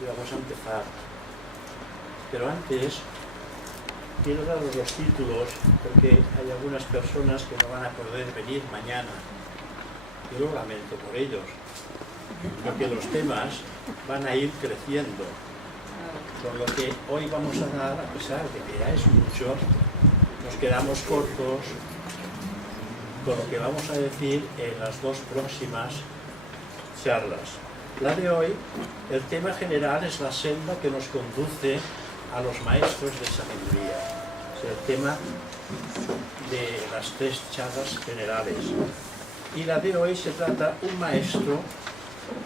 y vamos a empezar. Pero antes quiero daros los títulos porque hay algunas personas que no van a poder venir mañana. Yo lo lamento por ellos, porque los temas van a ir creciendo. Por lo que hoy vamos a dar, a pesar de que ya es mucho, nos quedamos cortos con lo que vamos a decir en las dos próximas charlas. La de hoy, el tema general es la senda que nos conduce a los maestros de sabiduría. Es el tema de las tres charlas generales. Y la de hoy se trata, un maestro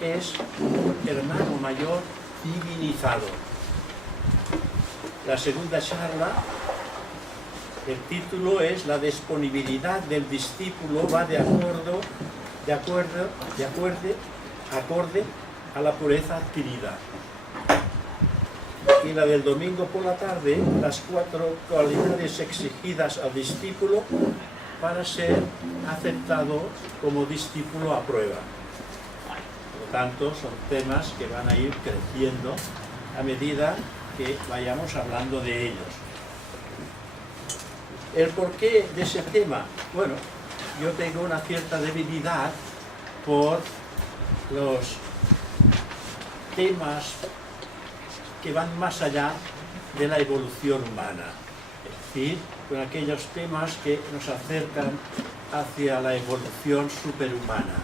es un hermano mayor divinizado. La segunda charla, el título es La disponibilidad del discípulo va acorde a la pureza adquirida. Y la del domingo por la tarde, las 4 cualidades exigidas al discípulo para ser aceptado como discípulo a prueba. Por lo tanto, son temas que van a ir creciendo a medida que vayamos hablando de ellos. ¿El porqué de ese tema? Bueno, yo tengo una cierta debilidad por los temas que van más allá de la evolución humana, es decir, con aquellos temas que nos acercan hacia la evolución superhumana.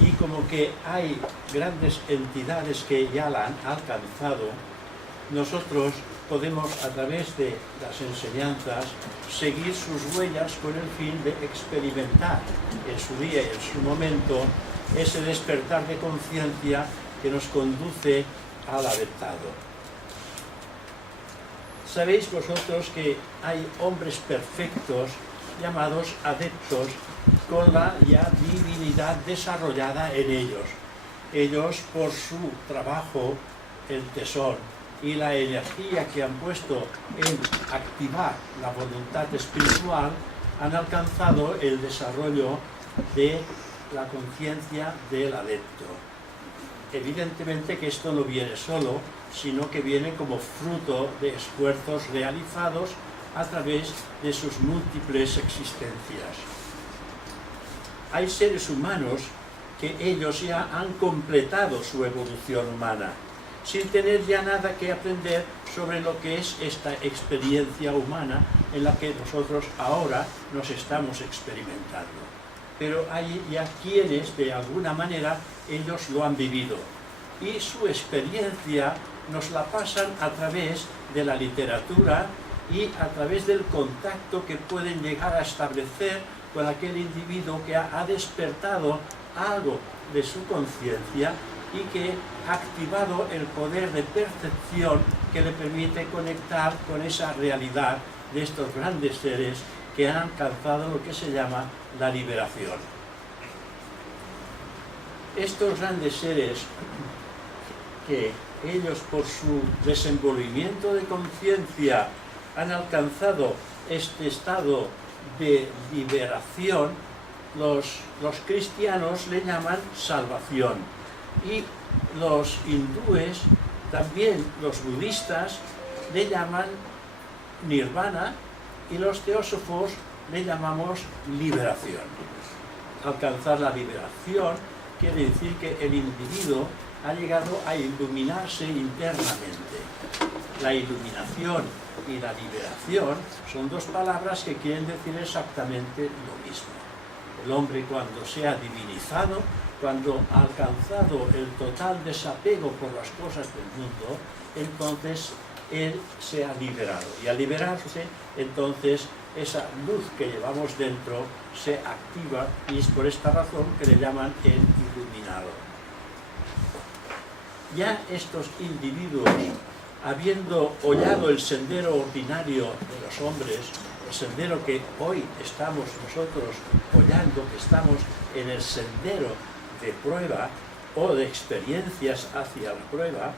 Y como que hay grandes entidades que ya la han alcanzado, nosotros podemos, a través de las enseñanzas, seguir sus huellas con el fin de experimentar en su día y en su momento ese despertar de conciencia que nos conduce al adeptado. Sabéis vosotros que hay hombres perfectos llamados adeptos con la ya divinidad desarrollada en ellos. Ellos, por su trabajo, el tesón y la energía que han puesto en activar la voluntad espiritual, han alcanzado el desarrollo de la conciencia del adepto. Evidentemente que esto no viene solo, sino que viene como fruto de esfuerzos realizados a través de sus múltiples existencias. Hay seres humanos que ellos ya han completado su evolución humana, sin tener ya nada que aprender sobre lo que es esta experiencia humana en la que nosotros ahora nos estamos experimentando. Pero hay ya quienes, de alguna manera, ellos lo han vivido. Y su experiencia nos la pasan a través de la literatura y a través del contacto que pueden llegar a establecer con aquel individuo que ha despertado algo de su conciencia y que ha activado el poder de percepción que le permite conectar con esa realidad de estos grandes seres que han alcanzado lo que se llama la liberación. Estos grandes seres que ellos por su desenvolvimiento de conciencia han alcanzado este estado de liberación, los cristianos le llaman salvación, y los hindúes, también los budistas, le llaman nirvana, y los teósofos le llamamos liberación. Alcanzar la liberación quiere decir que el individuo ha llegado a iluminarse internamente. La iluminación y la liberación son dos palabras que quieren decir exactamente lo mismo. El hombre, cuando se ha divinizado, cuando ha alcanzado el total desapego por las cosas del mundo, entonces él se ha liberado. Y al liberarse, entonces esa luz que llevamos dentro se activa, y es por esta razón que le llaman el iluminado. Ya estos individuos, habiendo hollado el sendero ordinario de los hombres, el sendero que hoy estamos nosotros hollando, que estamos en el sendero de prueba o de experiencias hacia la prueba,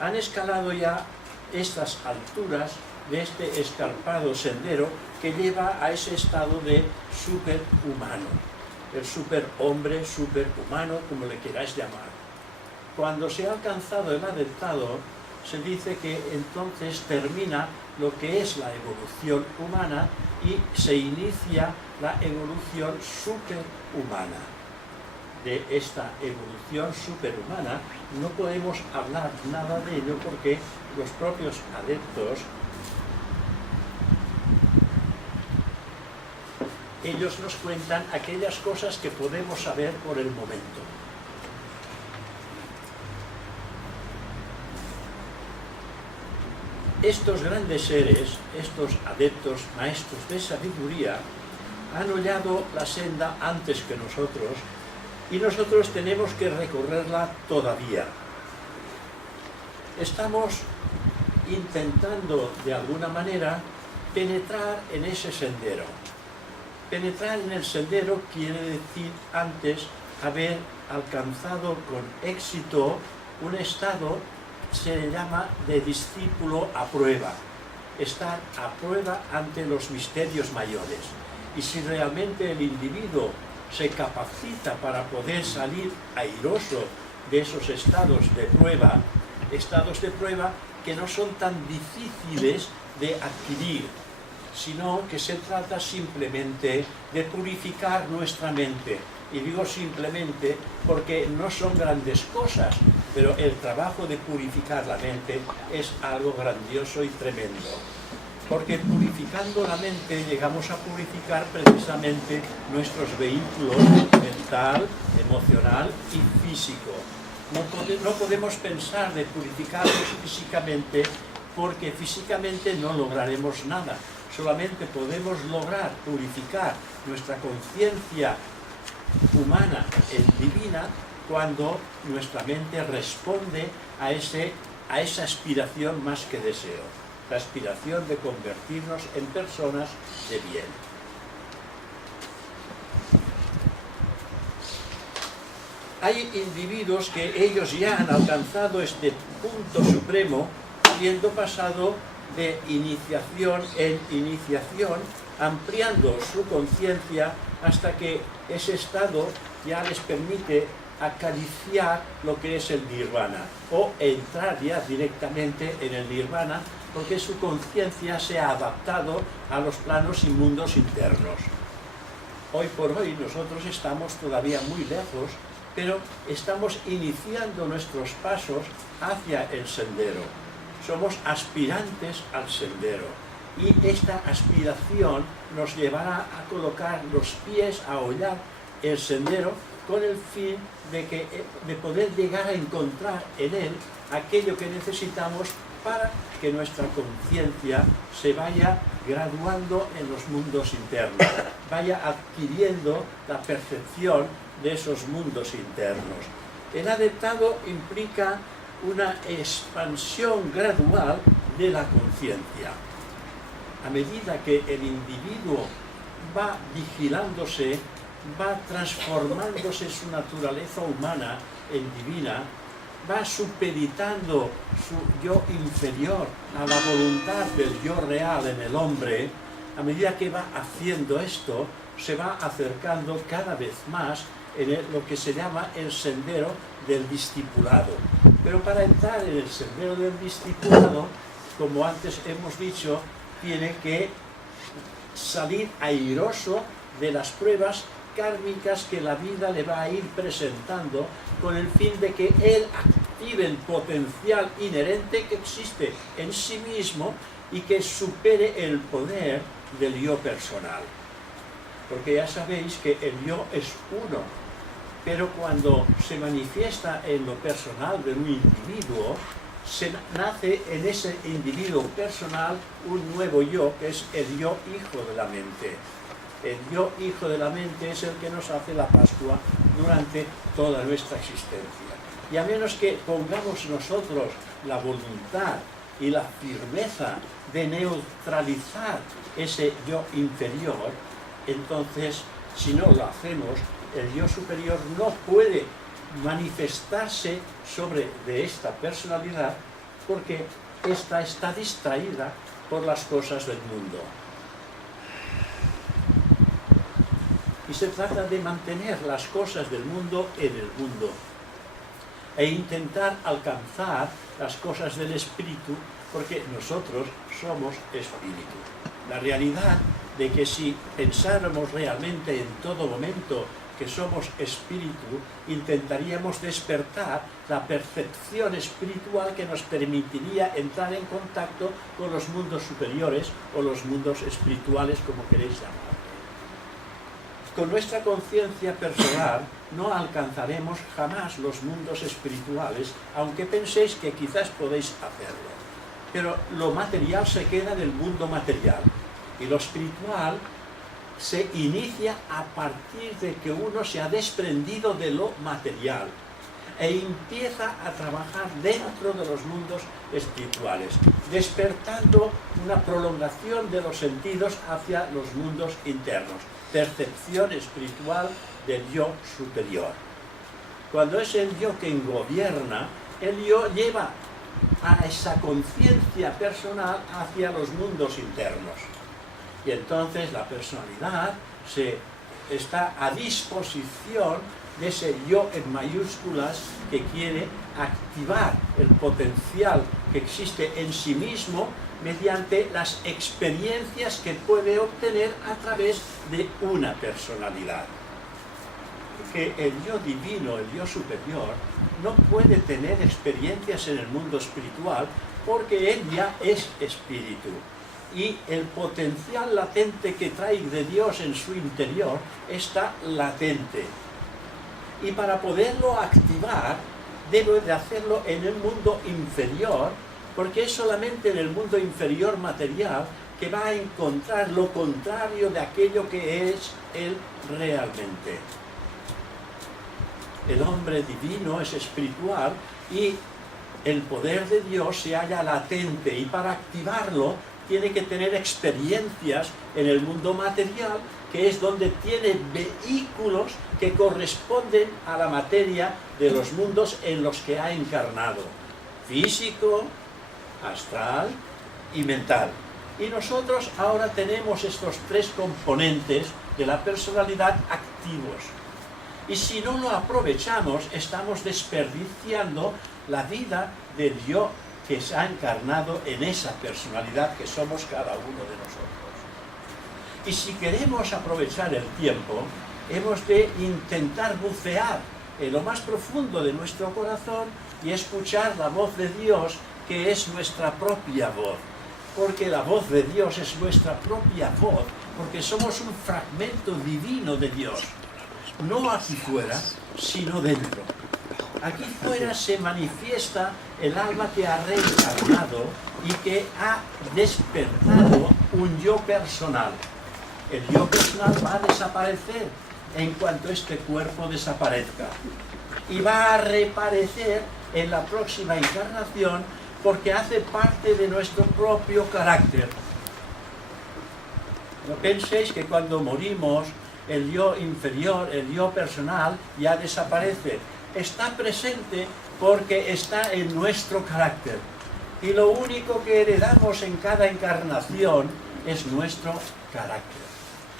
han escalado ya estas alturas de este escarpado sendero que lleva a ese estado de superhumano, el superhombre, superhumano, como le queráis llamar. Cuando se ha alcanzado el adeptado, se dice que entonces termina lo que es la evolución humana y se inicia la evolución superhumana. De esta evolución superhumana no podemos hablar nada de ello porque los propios adeptos, ellos nos cuentan aquellas cosas que podemos saber por el momento. Estos grandes seres, estos adeptos, maestros de sabiduría, han hollado la senda antes que nosotros y nosotros tenemos que recorrerla todavía. Estamos intentando, de alguna manera, penetrar en ese sendero. Penetrar en el sendero quiere decir antes haber alcanzado con éxito un estado, se le llama de discípulo a prueba. Estar a prueba ante los misterios mayores. Y si realmente el individuo se capacita para poder salir airoso de esos estados de prueba que no son tan difíciles de adquirir, sino que se trata simplemente de purificar nuestra mente. Y digo simplemente porque no son grandes cosas, pero el trabajo de purificar la mente es algo grandioso y tremendo. Porque purificando la mente llegamos a purificar precisamente nuestros vehículos mental, emocional y físico. No podemos pensar de purificarlos físicamente porque físicamente no lograremos nada. Solamente podemos lograr purificar nuestra conciencia humana y divina cuando nuestra mente responde a esa aspiración más que deseo, la aspiración de convertirnos en personas de bien. Hay individuos que ellos ya han alcanzado este punto supremo, habiendo pasado de iniciación en iniciación, ampliando su conciencia hasta que ese estado ya les permite acariciar lo que es el nirvana o entrar ya directamente en el nirvana porque su conciencia se ha adaptado a los planos y mundos internos. Hoy por hoy nosotros estamos todavía muy lejos, pero estamos iniciando nuestros pasos hacia el sendero. Somos aspirantes al sendero y esta aspiración nos llevará a colocar los pies, a hollar el sendero con el fin de poder llegar a encontrar en él aquello que necesitamos para que nuestra conciencia se vaya graduando en los mundos internos, vaya adquiriendo la percepción de esos mundos internos. El adeptado implica una expansión gradual de la conciencia. A medida que el individuo va vigilándose, va transformándose su naturaleza humana en divina, va supeditando su yo inferior a la voluntad del yo real en el hombre. A medida que va haciendo esto, se va acercando cada vez más en lo que se llama el sendero del discipulado. Pero para entrar en el sendero del discipulado, como antes hemos dicho, tiene que salir airoso de las pruebas kármicas que la vida le va a ir presentando con el fin de que él active el potencial inherente que existe en sí mismo y que supere el poder del yo personal. Porque ya sabéis que el yo es uno, pero cuando se manifiesta en lo personal de un individuo, se nace en ese individuo personal un nuevo yo, que es el yo hijo de la mente. El yo hijo de la mente es el que nos hace la Pascua durante toda nuestra existencia. Y a menos que pongamos nosotros la voluntad y la firmeza de neutralizar ese yo inferior, entonces, si no lo hacemos, el yo superior no puede manifestarse de esta personalidad porque ésta está distraída por las cosas del mundo. Y se trata de mantener las cosas del mundo en el mundo. e intentar alcanzar las cosas del espíritu, porque nosotros somos espíritu. La realidad de que si pensáramos realmente en todo momento que somos espíritu, intentaríamos despertar la percepción espiritual que nos permitiría entrar en contacto con los mundos superiores o los mundos espirituales, como queréis llamarlo. Con nuestra conciencia personal no alcanzaremos jamás los mundos espirituales, aunque penséis que quizás podéis hacerlo. Pero lo material se queda en el mundo material y lo espiritual se inicia a partir de que uno se ha desprendido de lo material e empieza a trabajar dentro de los mundos espirituales, despertando una prolongación de los sentidos hacia los mundos internos, percepción espiritual del yo superior. Cuando es el yo quien gobierna, el yo lleva a esa conciencia personal hacia los mundos internos. Y entonces la personalidad está a disposición de ese yo en mayúsculas que quiere activar el potencial que existe en sí mismo mediante las experiencias que puede obtener a través de una personalidad. Que el yo divino, el yo superior, no puede tener experiencias en el mundo espiritual porque él ya es espíritu. Y el potencial latente que trae de Dios en su interior está latente. Y para poderlo activar, debe de hacerlo en el mundo inferior, porque es solamente en el mundo inferior material que va a encontrar lo contrario de aquello que es él realmente. El hombre divino es espiritual y el poder de Dios se halla latente, y para activarlo tiene que tener experiencias en el mundo material, que es donde tiene vehículos que corresponden a la materia de los mundos en los que ha encarnado: físico, astral y mental. Y nosotros ahora tenemos estos tres componentes de la personalidad activos. Y si no lo aprovechamos, estamos desperdiciando la vida del yo que se ha encarnado en esa personalidad que somos cada uno de nosotros. Y si queremos aprovechar el tiempo, hemos de intentar bucear en lo más profundo de nuestro corazón y escuchar la voz de Dios, que es nuestra propia voz. Porque la voz de Dios es nuestra propia voz, porque somos un fragmento divino de Dios. No aquí fuera, sino dentro. Aquí fuera se manifiesta el alma que ha reencarnado y que ha despertado un yo personal. El yo personal va a desaparecer en cuanto este cuerpo desaparezca. Y va a reaparecer en la próxima encarnación porque hace parte de nuestro propio carácter. No penséis que cuando morimos el yo inferior, el yo personal, ya desaparece. Está presente porque está en nuestro carácter. Y lo único que heredamos en cada encarnación es nuestro carácter.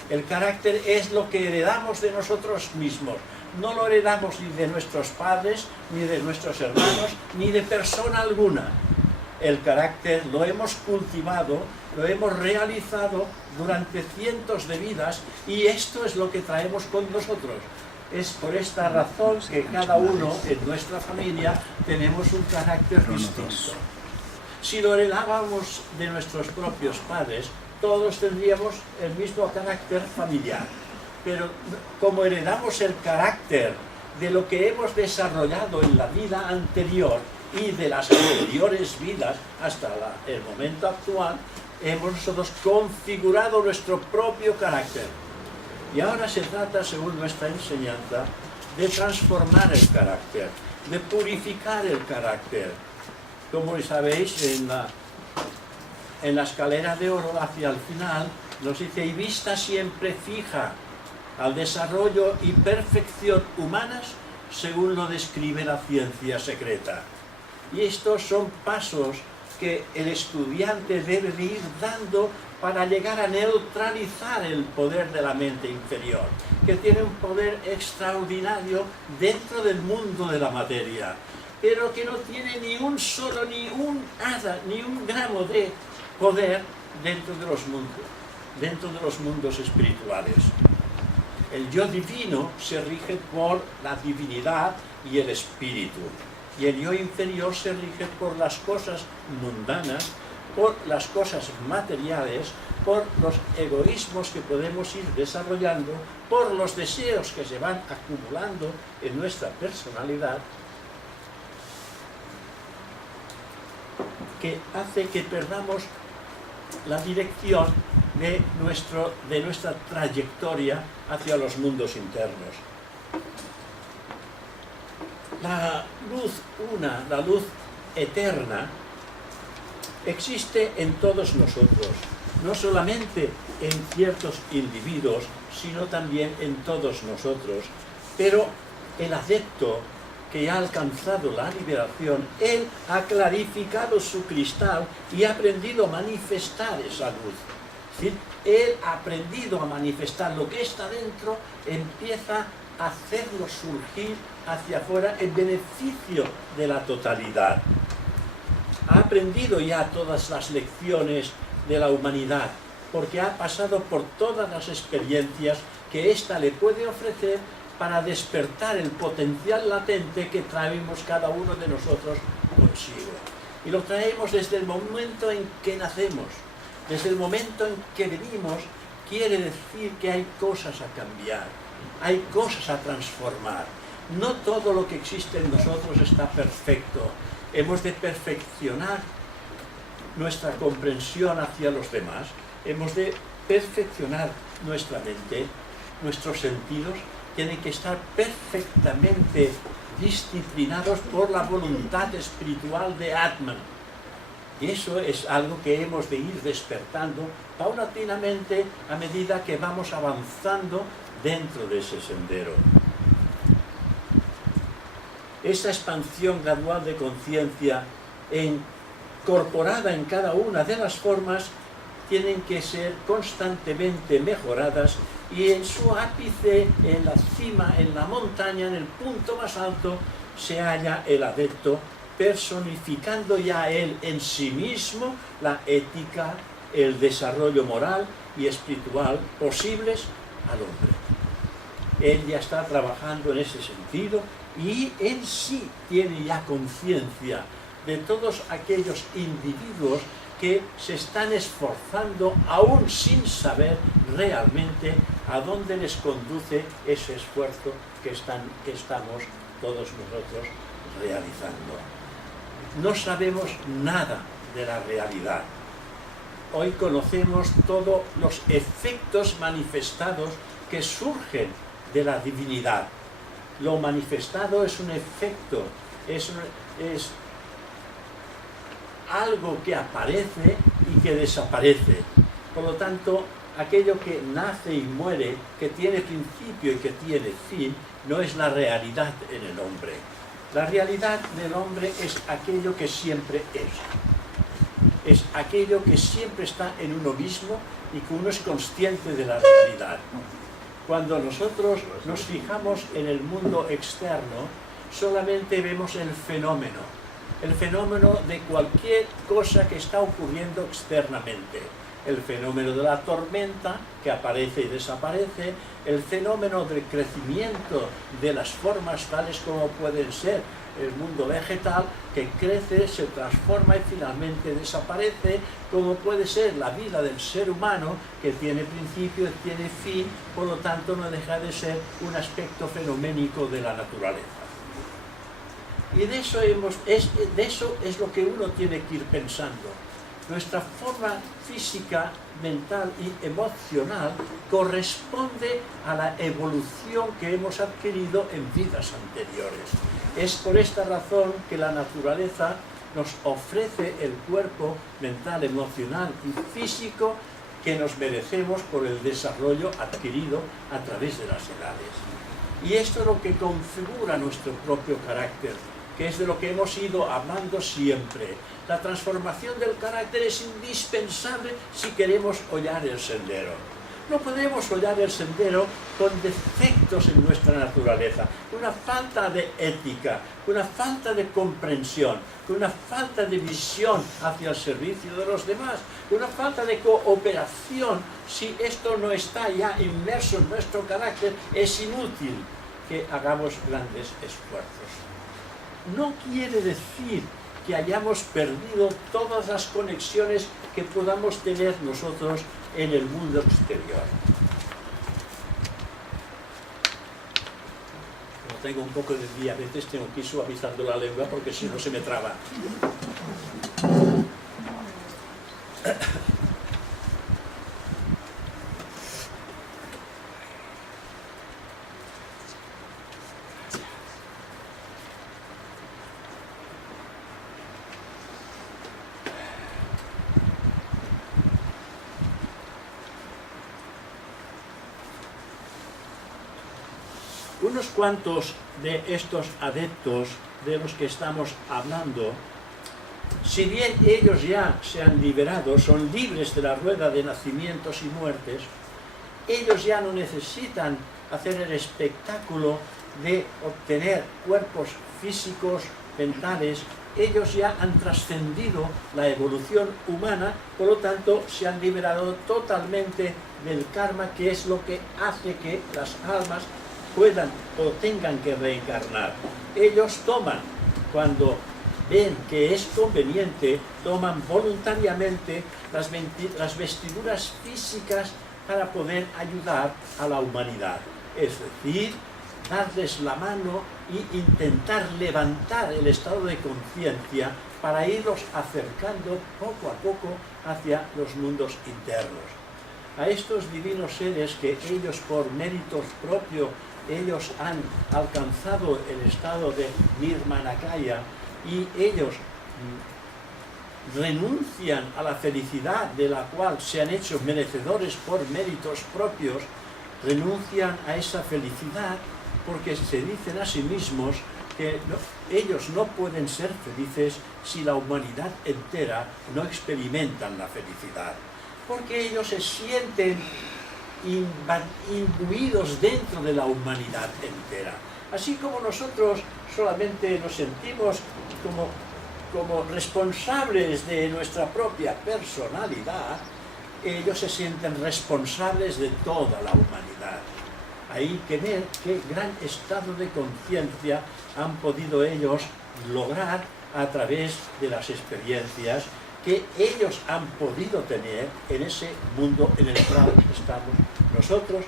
El carácter es lo que heredamos de nosotros mismos. No lo heredamos ni de nuestros padres, ni de nuestros hermanos, ni de persona alguna. El carácter lo hemos cultivado, lo hemos realizado durante cientos de vidas, y esto es lo que traemos con nosotros. Es por esta razón que cada uno en nuestra familia tenemos un carácter distinto. Si lo heredábamos de nuestros propios padres, todos tendríamos el mismo carácter familiar. Pero como heredamos el carácter de lo que hemos desarrollado en la vida anterior y de las anteriores vidas hasta el momento actual, hemos nosotros configurado nuestro propio carácter. Y ahora se trata, según nuestra enseñanza, de transformar el carácter, de purificar el carácter. Como sabéis, en la escalera de oro hacia el final nos dice: y vista siempre fija al desarrollo y perfección humanas según lo describe la ciencia secreta. Y estos son pasos que el estudiante debe de ir dando para llegar a neutralizar el poder de la mente inferior, que tiene un poder extraordinario dentro del mundo de la materia. pero que no tiene ni un solo, ni un gramo de poder dentro de los mundos espirituales. El yo divino se rige por la divinidad y el espíritu, y el yo inferior se rige por las cosas mundanas, por las cosas materiales, por los egoísmos que podemos ir desarrollando, por los deseos que se van acumulando en nuestra personalidad, que hace que perdamos la dirección de nuestra trayectoria hacia los mundos internos. La luz una, la luz eterna, existe en todos nosotros, no solamente en ciertos individuos, sino también en todos nosotros. Pero el adepto que ha alcanzado la liberación, él ha clarificado su cristal y ha aprendido a manifestar esa luz. Es decir, él ha aprendido a manifestar lo que está dentro, empieza a hacerlo surgir hacia afuera en beneficio de la totalidad. Ha aprendido ya todas las lecciones de la humanidad, porque ha pasado por todas las experiencias que ésta le puede ofrecer para despertar el potencial latente que traemos cada uno de nosotros consigo. Y lo traemos desde el momento en que nacemos, desde el momento en que venimos, quiere decir que hay cosas a cambiar, hay cosas a transformar. No todo lo que existe en nosotros está perfecto. Hemos de perfeccionar nuestra comprensión hacia los demás, hemos de perfeccionar nuestra mente, nuestros sentidos tienen que estar perfectamente disciplinados por la voluntad espiritual de Atman. Y eso es algo que hemos de ir despertando paulatinamente a medida que vamos avanzando dentro de ese sendero. Esa expansión gradual de conciencia incorporada en cada una de las formas tienen que ser constantemente mejoradas, y en su ápice, en la cima, en la montaña, en el punto más alto, se halla el adepto personificando ya él en sí mismo la ética, el desarrollo moral y espiritual posibles al hombre. Él ya está trabajando en ese sentido y él sí tiene ya conciencia de todos aquellos individuos que se están esforzando aún sin saber realmente a dónde les conduce ese esfuerzo que estamos todos nosotros realizando. No sabemos nada de la realidad. Hoy conocemos todos los efectos manifestados que surgen de la divinidad. Lo manifestado es un efecto, es algo que aparece y que desaparece. Por lo tanto, aquello que nace y muere, que tiene principio y que tiene fin, no es la realidad en el hombre. La realidad del hombre es aquello que siempre es. Es aquello que siempre está en uno mismo y que uno es consciente de la realidad. Cuando nosotros nos fijamos en el mundo externo, solamente vemos el fenómeno de cualquier cosa que está ocurriendo externamente. El fenómeno de la tormenta, que aparece y desaparece, el fenómeno del crecimiento de las formas tales como pueden ser el mundo vegetal, que crece, se transforma y finalmente desaparece, como puede ser la vida del ser humano, que tiene principio y tiene fin, por lo tanto no deja de ser un aspecto fenoménico de la naturaleza. Y de eso es lo que uno tiene que ir pensando. Nuestra forma física, mental y emocional corresponde a la evolución que hemos adquirido en vidas anteriores. Es por esta razón que la naturaleza nos ofrece el cuerpo mental, emocional y físico que nos merecemos por el desarrollo adquirido a través de las edades. Y esto es lo que configura nuestro propio carácter, que es de lo que hemos ido hablando siempre. La transformación del carácter es indispensable si queremos hollar el sendero. No podemos hollar el sendero con defectos en nuestra naturaleza, una falta de ética, una falta de comprensión, una falta de visión hacia el servicio de los demás, una falta de cooperación. Si esto no está ya inmerso en nuestro carácter, es inútil que hagamos grandes esfuerzos. No quiere decir que hayamos perdido todas las conexiones que podamos tener nosotros en el mundo exterior. Como tengo un poco de diabetes, tengo que ir suavizando la lengua porque si no se me traba. Unos cuantos de estos adeptos de los que estamos hablando, si bien ellos ya se han liberado, son libres de la rueda de nacimientos y muertes, ellos ya no necesitan hacer el espectáculo de obtener cuerpos físicos, mentales. Ellos ya han trascendido la evolución humana, por lo tanto se han liberado totalmente del karma, que es lo que hace que las almas puedan o tengan que reencarnar. Ellos toman, cuando ven que es conveniente, toman voluntariamente las vestiduras físicas para poder ayudar a la humanidad. Es decir, darles la mano e intentar levantar el estado de conciencia para irlos acercando poco a poco hacia los mundos internos. A estos divinos seres que ellos por méritos propios ellos han alcanzado el estado de Nirmanakaya y ellos renuncian a la felicidad de la cual se han hecho merecedores por méritos propios, renuncian a esa felicidad porque se dicen a sí mismos que ellos no pueden ser felices si la humanidad entera no experimentan la felicidad, porque ellos se sienten imbuidos dentro de la humanidad entera. Así como nosotros solamente nos sentimos como responsables de nuestra propia personalidad, ellos se sienten responsables de toda la humanidad. Hay que ver qué gran estado de conciencia han podido ellos lograr a través de las experiencias que ellos han podido tener en ese mundo en el cual estamos nosotros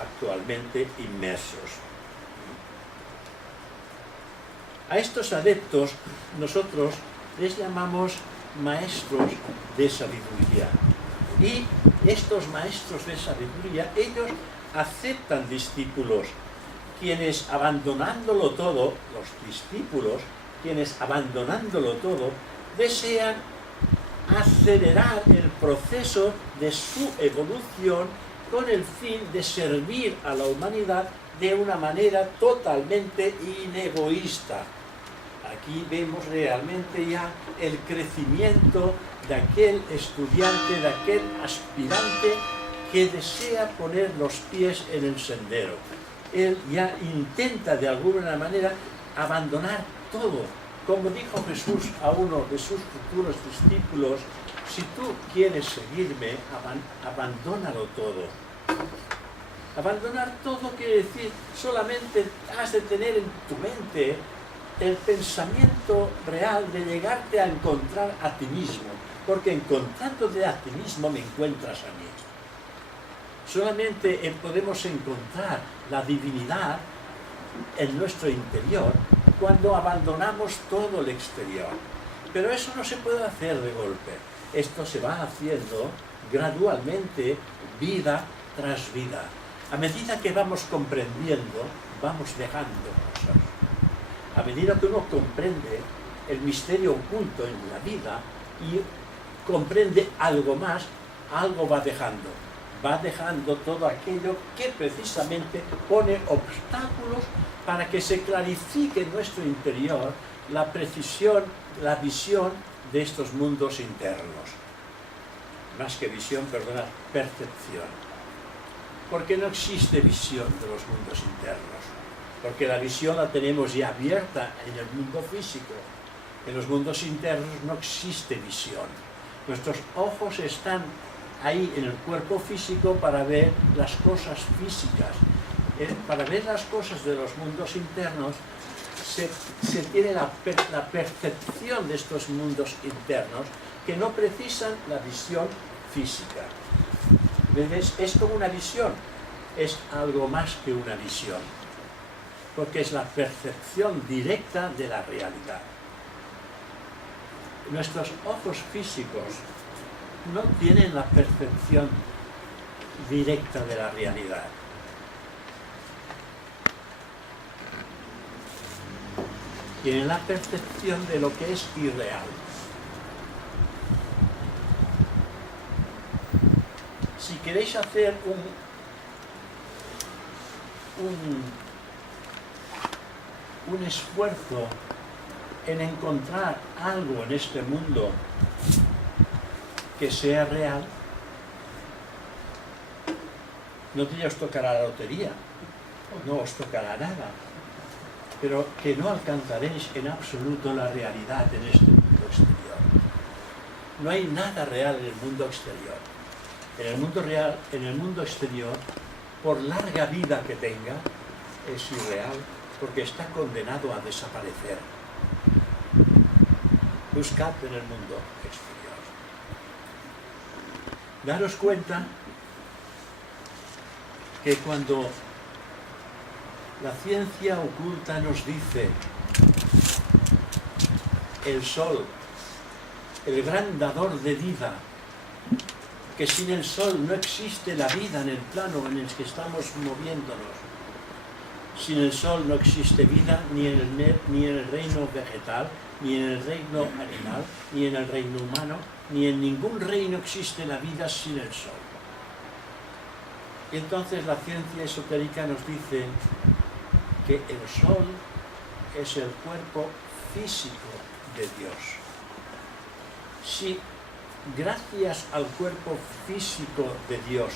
actualmente inmersos. A estos adeptos nosotros les llamamos maestros de sabiduría. Y estos maestros de sabiduría, ellos aceptan discípulos, quienes abandonándolo todo, los discípulos, quienes abandonándolo todo, desean acelerar el proceso de su evolución con el fin de servir a la humanidad de una manera totalmente inegoísta. Aquí vemos realmente ya el crecimiento de aquel estudiante, de aquel aspirante que desea poner los pies en el sendero. Él ya intenta de alguna manera abandonar todo. Como dijo Jesús a uno de sus futuros discípulos, si tú quieres seguirme, abandónalo todo. Abandonar todo quiere decir solamente has de tener en tu mente el pensamiento real de llegarte a encontrar a ti mismo, porque encontrándote a ti mismo me encuentras a mí. Solamente podemos encontrar la divinidad en nuestro interior cuando abandonamos todo el exterior. Pero eso no se puede hacer de golpe. Esto se va haciendo gradualmente, vida tras vida. A medida que vamos comprendiendo, vamos dejando cosas. A medida que uno comprende el misterio oculto en la vida y comprende algo más, algo va dejando. Va dejando todo aquello que precisamente pone obstáculos para que se clarifique en nuestro interior la precisión, la visión de estos mundos internos. Más que visión, perdona, percepción. porque no existe visión de los mundos internos, porque la visión la tenemos ya abierta en el mundo físico. En los mundos internos no existe visión. Nuestros ojos están ahí en el cuerpo físico para ver las cosas físicas. Para ver las cosas de los mundos internos se tiene la percepción de estos mundos internos que no precisan la visión física. ¿Ves? Es como una visión, es algo más que una visión, porque es la percepción directa de la realidad. Nuestros ojos físicos no tienen la percepción directa de la realidad. Tienen la percepción de lo que es irreal. Si queréis hacer un esfuerzo en encontrar algo en este mundo que sea real, no te os tocará la lotería, no os tocará nada, pero que no alcanzaréis en absoluto la realidad en este mundo exterior. No hay nada real en el mundo exterior. En el mundo real, en el mundo exterior, por larga vida que tenga, es irreal, porque está condenado a desaparecer. Buscad en el mundo exterior. Daros cuenta que cuando la ciencia oculta nos dice el sol, el gran dador de vida, que sin el sol no existe la vida en el plano en el que estamos moviéndonos. Sin el sol no existe vida ni en el reino vegetal, ni en el reino animal, ni en el reino humano, ni en ningún reino existe la vida sin el sol. Y entonces la ciencia esotérica nos dice que el sol es el cuerpo físico de Dios. Si gracias al cuerpo físico de Dios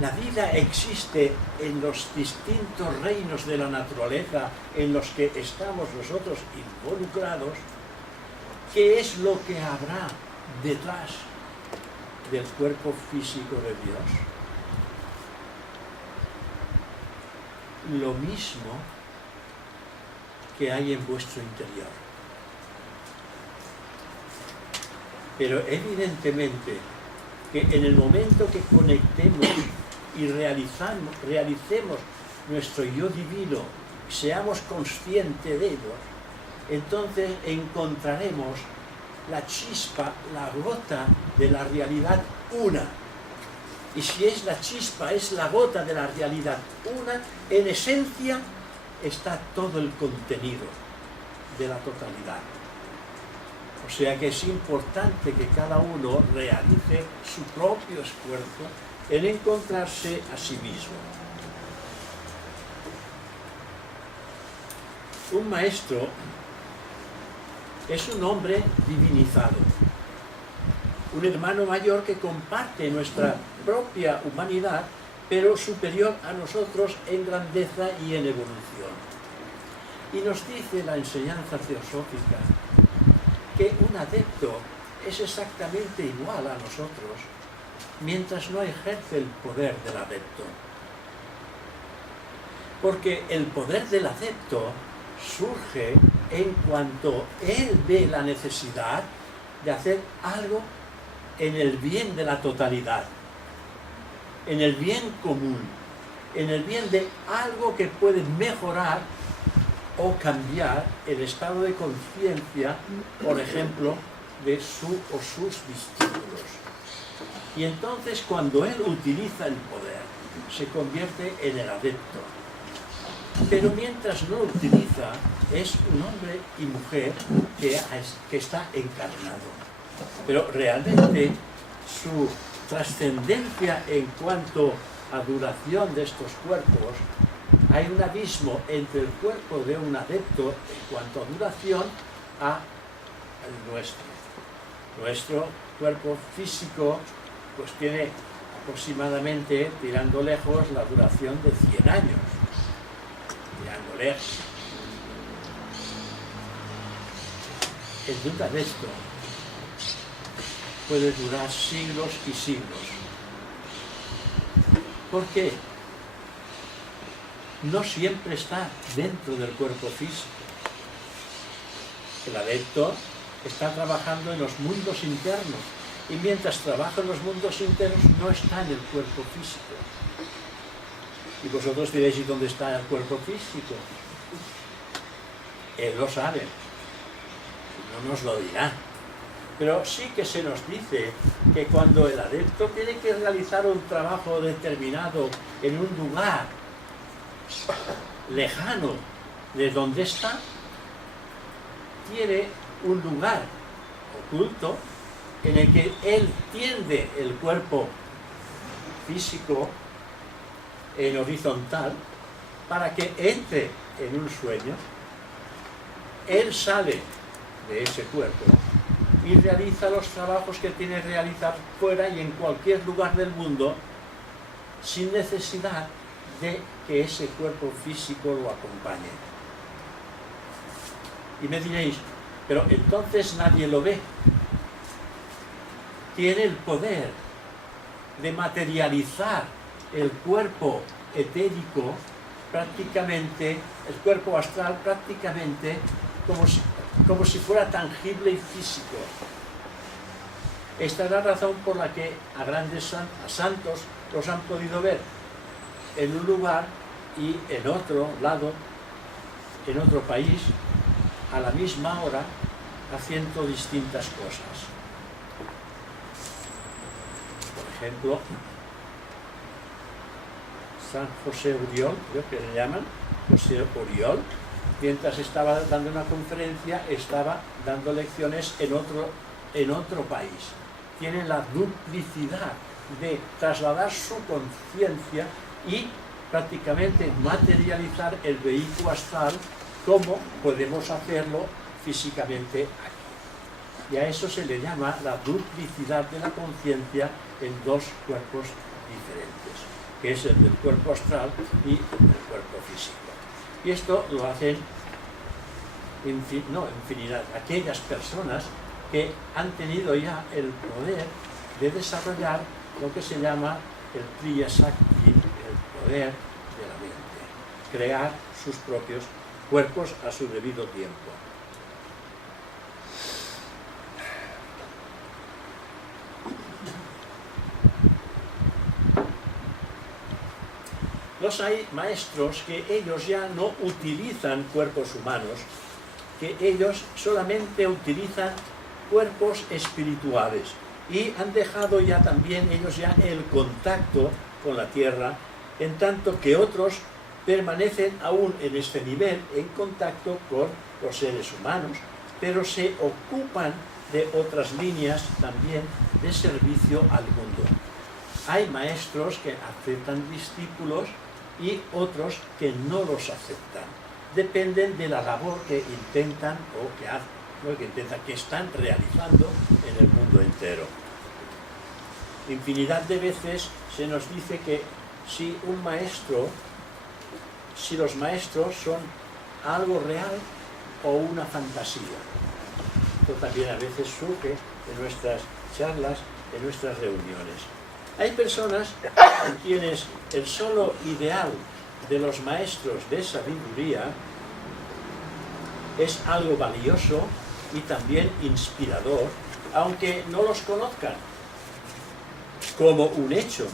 la vida existe en los distintos reinos de la naturaleza en los que estamos nosotros involucrados, ¿qué es lo que habrá detrás del cuerpo físico de Dios? Lo mismo que hay en vuestro interior. Pero evidentemente que en el momento que conectemos y realicemos nuestro yo divino, seamos conscientes de ello, entonces encontraremos la chispa, la gota de la realidad una. Y si es la chispa, es la gota de la realidad una, en esencia está todo el contenido de la totalidad. O sea que es importante que cada uno realice su propio esfuerzo en encontrarse a sí mismo. Un maestro es un hombre divinizado, un hermano mayor que comparte nuestra propia humanidad, pero superior a nosotros en grandeza y en evolución. Y nos dice la enseñanza teosófica que un adepto es exactamente igual a nosotros mientras no ejerce el poder del adepto. Porque el poder del adepto surge en cuanto él ve la necesidad de hacer algo en el bien de la totalidad, en el bien común, en el bien de algo que puede mejorar o cambiar el estado de conciencia, por ejemplo, de su o sus discípulos. Y entonces cuando él utiliza el poder, se convierte en el adepto. Pero mientras no lo utiliza, es un hombre y mujer que está encarnado. Pero realmente su trascendencia en cuanto a duración de estos cuerpos, hay un abismo entre el cuerpo de un adepto en cuanto a duración a el nuestro. Nuestro cuerpo físico pues tiene aproximadamente, tirando lejos, la duración de 100 años. Tirando lejos. El de un adepto puede durar siglos y siglos. ¿Por qué? No siempre está dentro del cuerpo físico. El adepto está trabajando en los mundos internos y mientras trabaja en los mundos internos no está en el cuerpo físico. Y vosotros diréis, ¿y dónde está el cuerpo físico? Él lo sabe, no nos lo dirá. Pero sí que se nos dice que cuando el adepto tiene que realizar un trabajo determinado en un lugar lejano de donde está, tiene un lugar oculto en el que él tiende el cuerpo físico en horizontal para que entre en un sueño. Él sale de ese cuerpo y realiza los trabajos que tiene que realizar fuera y en cualquier lugar del mundo sin necesidad de que ese cuerpo físico lo acompañe. Y me diréis, pero entonces nadie lo ve. Tiene el poder de materializar el cuerpo etérico prácticamente, el cuerpo astral prácticamente como si fuera tangible y físico. Esta es la razón por la que a grandes santos los han podido ver en un lugar y en otro lado, en otro país, a la misma hora, haciendo distintas cosas. Por ejemplo, San José Oriol, creo que le llaman, José Oriol, mientras estaba dando una conferencia, estaba dando lecciones en otro país. Tienen la duplicidad de trasladar su conciencia y prácticamente materializar el vehículo astral como podemos hacerlo físicamente aquí. Y a eso se le llama la duplicidad de la conciencia en dos cuerpos diferentes, que es el del cuerpo astral y el del cuerpo físico. Y esto lo hacen infinidad, aquellas personas que han tenido ya el poder de desarrollar lo que se llama el Kriya Shakti, el poder de la mente, crear sus propios cuerpos a su debido tiempo. Hay maestros que ellos ya no utilizan cuerpos humanos, que ellos solamente utilizan cuerpos espirituales y han dejado ya también ellos ya el contacto con la tierra, en tanto que otros permanecen aún en este nivel en contacto con los seres humanos, pero se ocupan de otras líneas también de servicio al mundo. Hay maestros que aceptan discípulos y otros que no los aceptan. Dependen de la labor que intentan o que hacen, que están realizando en el mundo entero. Infinidad de veces se nos dice que si los maestros son algo real o una fantasía. Esto también a veces surge en nuestras charlas, en nuestras reuniones. Hay personas en quienes el solo ideal de los maestros de sabiduría es algo valioso y también inspirador, aunque no los conozcan como un hecho,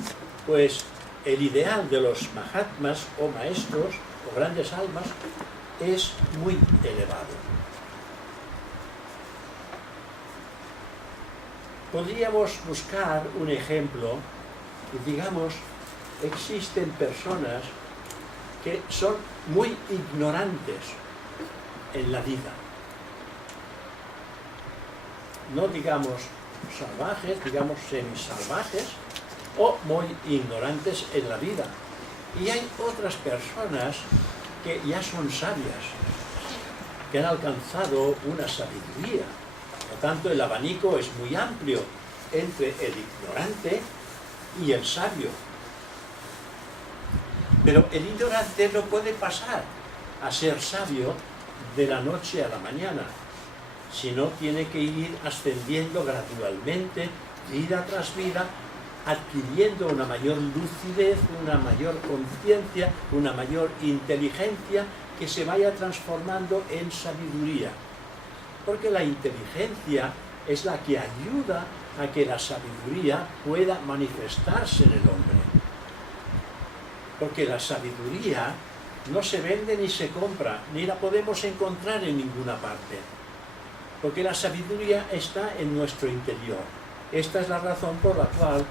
pues el ideal de los mahatmas o maestros o grandes almas es muy elevado. Podríamos buscar un ejemplo y digamos, existen personas que son muy ignorantes en la vida. No digamos salvajes, digamos semisalvajes o muy ignorantes en la vida. Y hay otras personas que ya son sabias, que han alcanzado una sabiduría. Por lo tanto, el abanico es muy amplio entre el ignorante y el sabio. Pero el ignorante no puede pasar a ser sabio de la noche a la mañana, sino tiene que ir ascendiendo gradualmente, vida tras vida, adquiriendo una mayor lucidez, una mayor conciencia, una mayor inteligencia que se vaya transformando en sabiduría. Porque la inteligencia es la que ayuda a que la sabiduría pueda manifestarse en el hombre. Porque la sabiduría no se vende ni se compra, ni la podemos encontrar en ninguna parte. Porque la sabiduría está en nuestro interior. Esta es la razón por la cual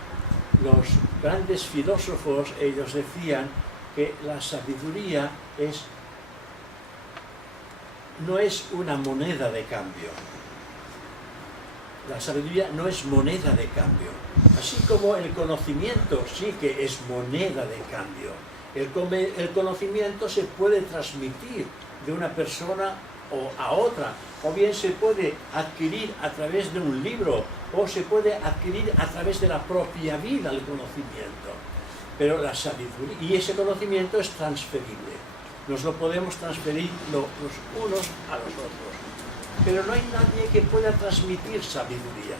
los grandes filósofos, ellos decían que la sabiduría no es una moneda de cambio. La sabiduría no es moneda de cambio. Así como el conocimiento sí que es moneda de cambio. El conocimiento se puede transmitir de una persona a otra, o bien se puede adquirir a través de un libro, o se puede adquirir a través de la propia vida el conocimiento. Pero la sabiduría, y ese conocimiento es transferible. Nos lo podemos transferir los unos a los otros. Pero no hay nadie que pueda transmitir sabiduría,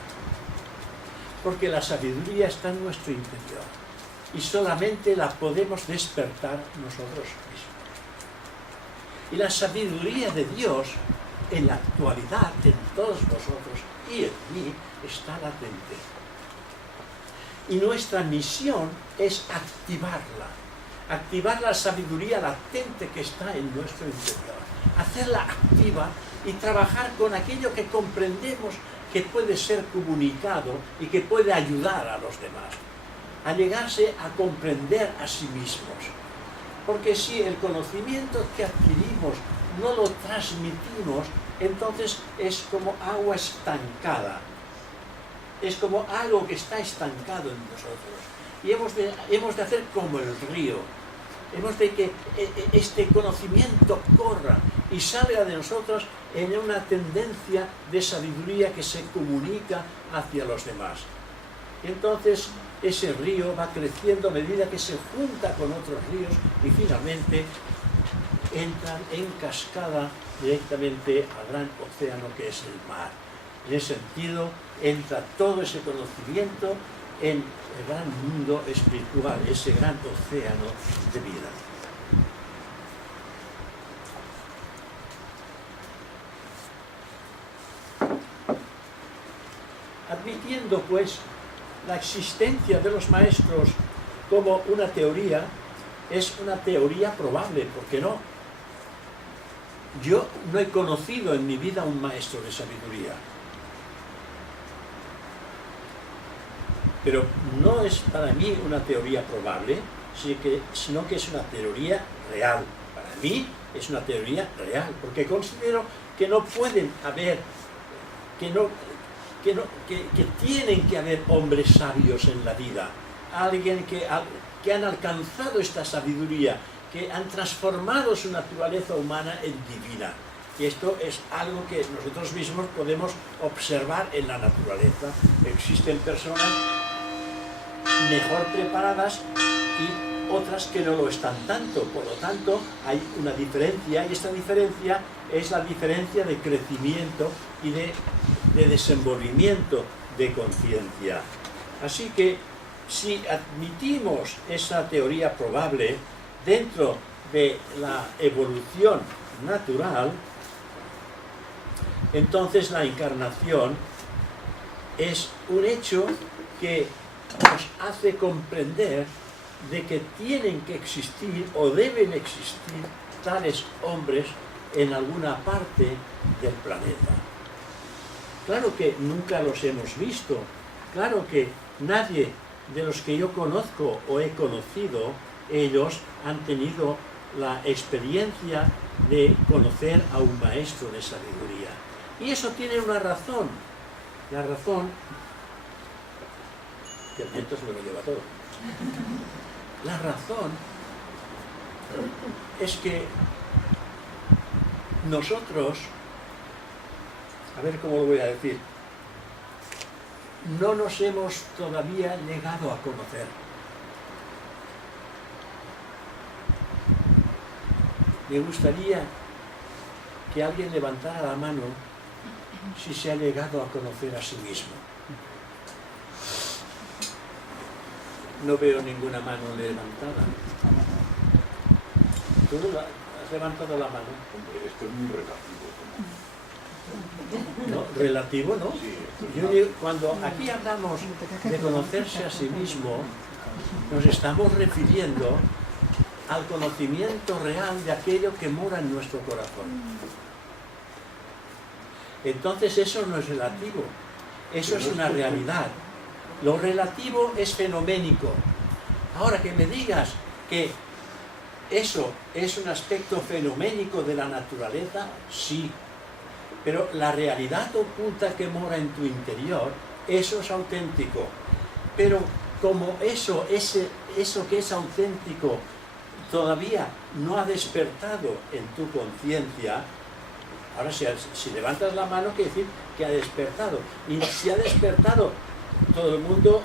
porque la sabiduría está en nuestro interior y solamente la podemos despertar nosotros mismos. Y la sabiduría de Dios en la actualidad, en todos vosotros y en mí, está latente. Y nuestra misión es activar la sabiduría latente que está en nuestro interior, hacerla activa y trabajar con aquello que comprendemos que puede ser comunicado y que puede ayudar a los demás, a llegarse a comprender a sí mismos. Porque si el conocimiento que adquirimos no lo transmitimos, entonces es como agua estancada, es como algo que está estancado en nosotros. Y hemos de hacer como el río, hemos de que este conocimiento corra y salga de nosotros en una tendencia de sabiduría que se comunica hacia los demás. Y entonces ese río va creciendo a medida que se junta con otros ríos y finalmente entran en cascada directamente al gran océano que es el mar. En ese sentido entra todo ese conocimiento en el gran mundo espiritual, ese gran océano de vida. Admitiendo, pues, la existencia de los maestros como una teoría, es una teoría probable, ¿por qué no? Yo no he conocido en mi vida un maestro de sabiduría. Pero no es para mí una teoría probable, sino que es una teoría real. Para mí es una teoría real, porque considero que no pueden haber, que tienen que haber hombres sabios en la vida, alguien que han alcanzado esta sabiduría, que han transformado su naturaleza humana en divina. Y esto es algo que nosotros mismos podemos observar en la naturaleza. Existen personas mejor preparadas y otras que no lo están tanto. Por lo tanto, hay una diferencia, y esta diferencia es la diferencia de crecimiento y de desenvolvimiento de conciencia. Así que, si admitimos esa teoría probable dentro de la evolución natural, entonces la encarnación es un hecho que nos hace comprender de que tienen que existir o deben existir tales hombres en alguna parte del planeta. Claro que nunca los hemos visto, claro que nadie de los que yo conozco o he conocido, ellos han tenido la experiencia de conocer a un maestro de sabiduría. Y eso tiene una razón. La razón, que el viento se me lo lleva todo. La razón es que nosotros, a ver cómo lo voy a decir, no nos hemos todavía llegado a conocer. Me gustaría que alguien levantara la mano si se ha llegado a conocer a sí mismo. No veo ninguna mano levantada. ¿Tú has levantado la mano? Hombre, esto es muy relativo. ¿No? ¿Relativo, no? Sí, Yo digo, cuando aquí hablamos de conocerse a sí mismo, nos estamos refiriendo al conocimiento real de aquello que mora en nuestro corazón. Entonces eso no es relativo, eso es una realidad. Lo relativo es fenoménico. Ahora que me digas que eso es un aspecto fenoménico de la naturaleza, sí. Pero la realidad oculta que mora en tu interior, eso es auténtico. Pero como eso que es auténtico todavía no ha despertado en tu conciencia, ahora si levantas la mano quiere decir que ha despertado. Y si ha despertado, todo el mundo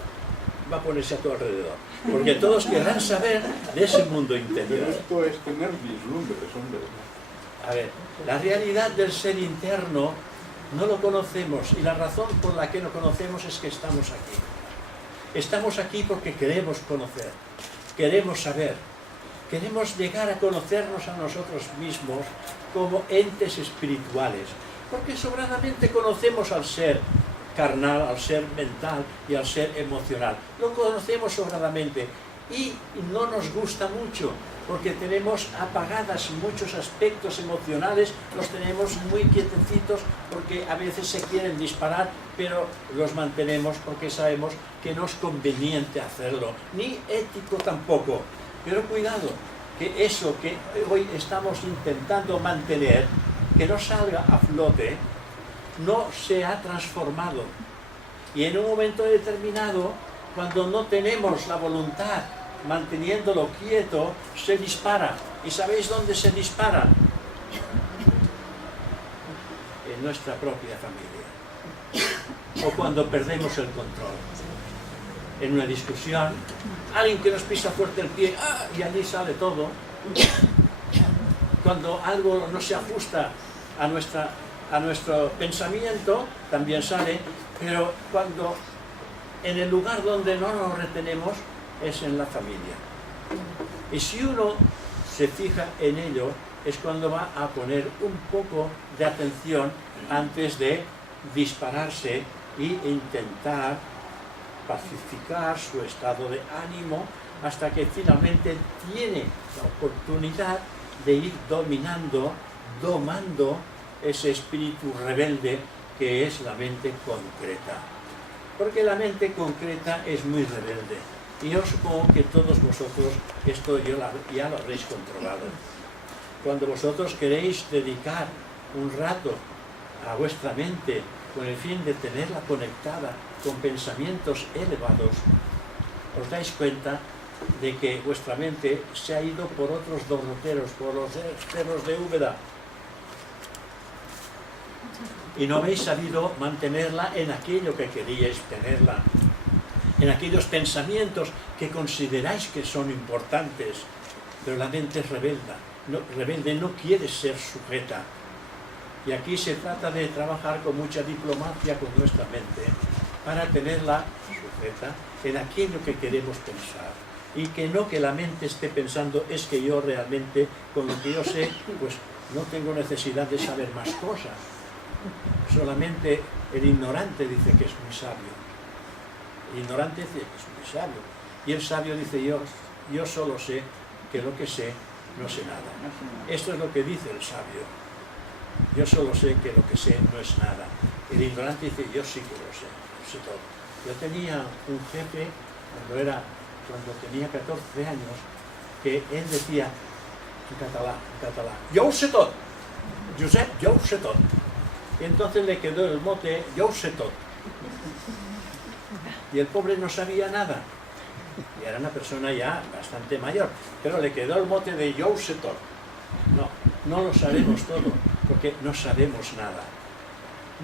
va a ponerse a tu alrededor. Porque todos querrán saber de ese mundo interior. Pero esto es tener vislumbres, hombre. A ver, la realidad del ser interno no lo conocemos y la razón por la que lo conocemos es que estamos aquí. Estamos aquí porque queremos conocer, queremos saber, queremos llegar a conocernos a nosotros mismos como entes espirituales, porque sobradamente conocemos al ser carnal, al ser mental y al ser emocional. Lo conocemos sobradamente y no nos gusta mucho, porque tenemos apagadas muchos aspectos emocionales, los tenemos muy quietecitos porque a veces se quieren disparar, pero los mantenemos porque sabemos que no es conveniente hacerlo, ni ético tampoco. Pero cuidado, que eso que hoy estamos intentando mantener, que no salga a flote, no se ha transformado. Y en un momento determinado, cuando no tenemos la voluntad manteniéndolo quieto, se dispara. ¿Y sabéis dónde se dispara? En nuestra propia familia. O cuando perdemos el control. En una discusión, alguien que nos pisa fuerte el pie, ¡ah!, y allí sale todo. Cuando algo no se ajusta a nuestro pensamiento, también sale, pero cuando en el lugar donde no nos retenemos es en la familia. Y si uno se fija en ello, es cuando va a poner un poco de atención antes de dispararse e intentar pacificar su estado de ánimo hasta que finalmente tiene la oportunidad de ir domando ese espíritu rebelde que es la mente concreta. Porque la mente concreta es muy rebelde. Y yo supongo que todos vosotros esto ya lo habréis controlado. Cuando vosotros queréis dedicar un rato a vuestra mente con el fin de tenerla conectada con pensamientos elevados, os dais cuenta de que vuestra mente se ha ido por otros derroteros, por los cerros de Úbeda, y no habéis sabido mantenerla en aquello que queríais tenerla, en aquellos pensamientos que consideráis que son importantes, pero la mente es rebelde, no quiere ser sujeta. Y aquí se trata de trabajar con mucha diplomacia con nuestra mente para tenerla sujeta en aquello que queremos pensar. Y que no que la mente esté pensando es que yo realmente, con lo que yo sé, pues no tengo necesidad de saber más cosas. Solamente el ignorante dice que es muy sabio. El ignorante dice que es muy sabio. Y el sabio dice, yo solo sé que lo que sé no sé nada. Esto es lo que dice el sabio. Yo solo sé que lo que sé no es nada. El ignorante dice, yo sí que lo sé todo. Yo tenía un jefe cuando tenía 14 años, que él decía en catalán, yo ho sé tot, Josep, yo ho sé tot. Y entonces le quedó el mote, yo ho sé tot. Y el pobre no sabía nada. Y era una persona ya bastante mayor, pero le quedó el mote de yo ho sé tot. No lo sabemos todo, porque no sabemos nada.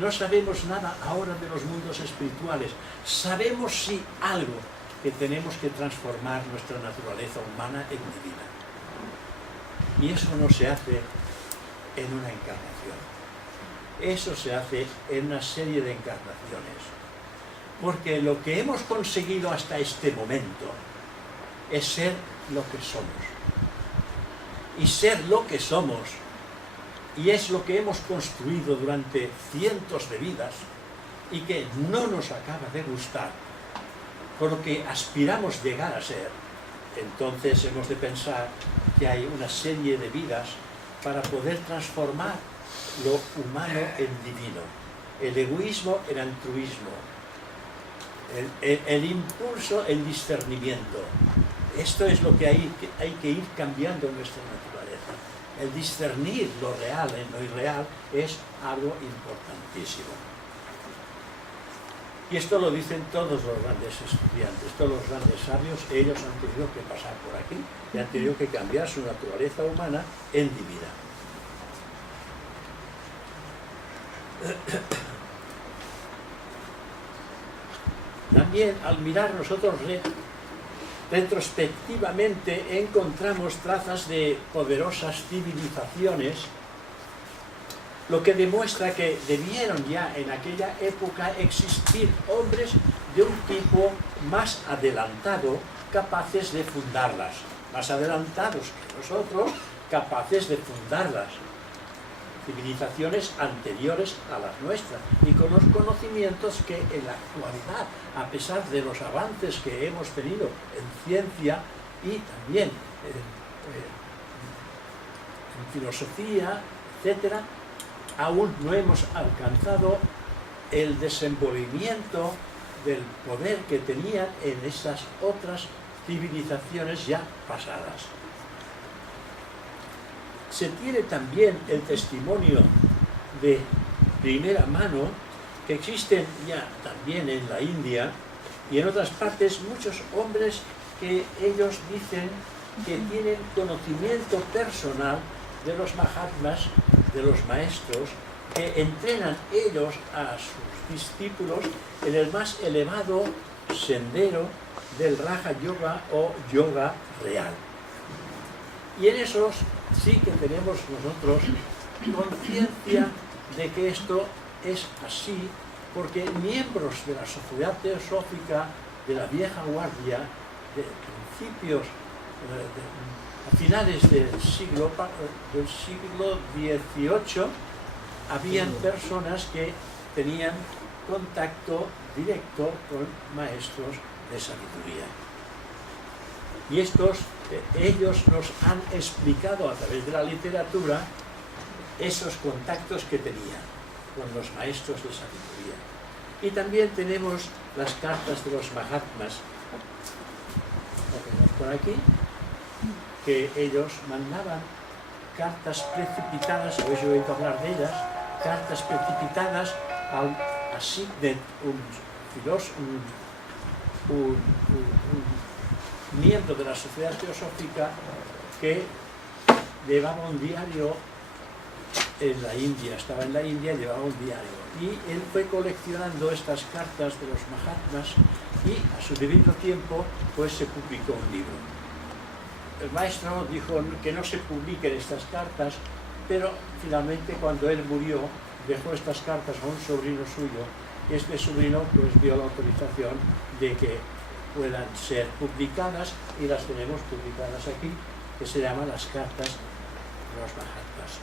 no sabemos nada ahora de los mundos espirituales. Sabemos sí algo, que tenemos que transformar nuestra naturaleza humana en divina. Y eso no se hace en una encarnación. Eso se hace en una serie de encarnaciones. Porque lo que hemos conseguido hasta este momento es ser lo que somos. Y ser lo que somos, y es lo que hemos construido durante cientos de vidas, y que no nos acaba de gustar, por lo que aspiramos llegar a ser, entonces hemos de pensar que hay una serie de vidas para poder transformar lo humano en divino, el egoísmo en altruismo, el impulso en discernimiento. Esto es lo que hay que ir cambiando en nuestra naturaleza. El discernir lo real en lo irreal es algo importantísimo. Y esto lo dicen todos los grandes estudiantes, todos los grandes sabios. Ellos han tenido que pasar por aquí y han tenido que cambiar su naturaleza humana en divina. También al mirar nosotros retrospectivamente encontramos trazas de poderosas civilizaciones, lo que demuestra que debieron ya en aquella época existir hombres de un tipo más adelantado, capaces de fundarlas, más adelantados que nosotros, capaces de fundarlas. Civilizaciones anteriores a las nuestras y con los conocimientos que en la actualidad, a pesar de los avances que hemos tenido en ciencia y también en filosofía, etcétera, aún no hemos alcanzado el desenvolvimiento del poder que tenían en esas otras civilizaciones ya pasadas. Se tiene también el testimonio de primera mano que existen ya también en la India y en otras partes muchos hombres que ellos dicen que tienen conocimiento personal de los Mahatmas, de los maestros, que entrenan ellos a sus discípulos en el más elevado sendero del Raja Yoga o yoga real. Y en esos sí que tenemos nosotros conciencia de que esto es así, porque miembros de la Sociedad Teosófica de la Vieja Guardia, de principios, a finales del siglo XVIII, habían personas que tenían contacto directo con maestros de sabiduría. Y ellos nos han explicado a través de la literatura esos contactos que tenían con los maestros de sabiduría. Y también tenemos las cartas de los Mahatmas, lo tenemos por aquí, que ellos mandaban cartas precipitadas, hoy yo he oído hablar de ellas, cartas precipitadas al Asignet, un miembro de la Sociedad Teosófica que llevaba un diario en la India, estaba en la India y llevaba un diario. Y él fue coleccionando estas cartas de los Mahatmas y a su debido tiempo pues se publicó un libro. El maestro dijo que no se publiquen estas cartas, pero finalmente cuando él murió dejó estas cartas a un sobrino suyo y este sobrino pues dio la autorización de que puedan ser publicadas y las tenemos publicadas aquí, que se llaman las cartas de los Mahatmas.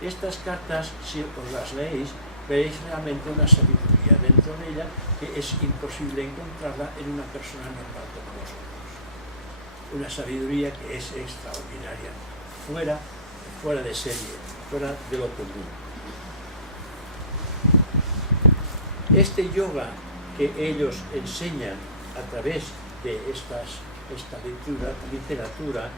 Estas cartas, si os las leéis, veréis realmente una sabiduría dentro de ella que es imposible encontrarla en una persona normal como nosotros. Una sabiduría que es extraordinaria, fuera de serie, fuera de lo común. Este yoga que ellos enseñan a través de esta literatura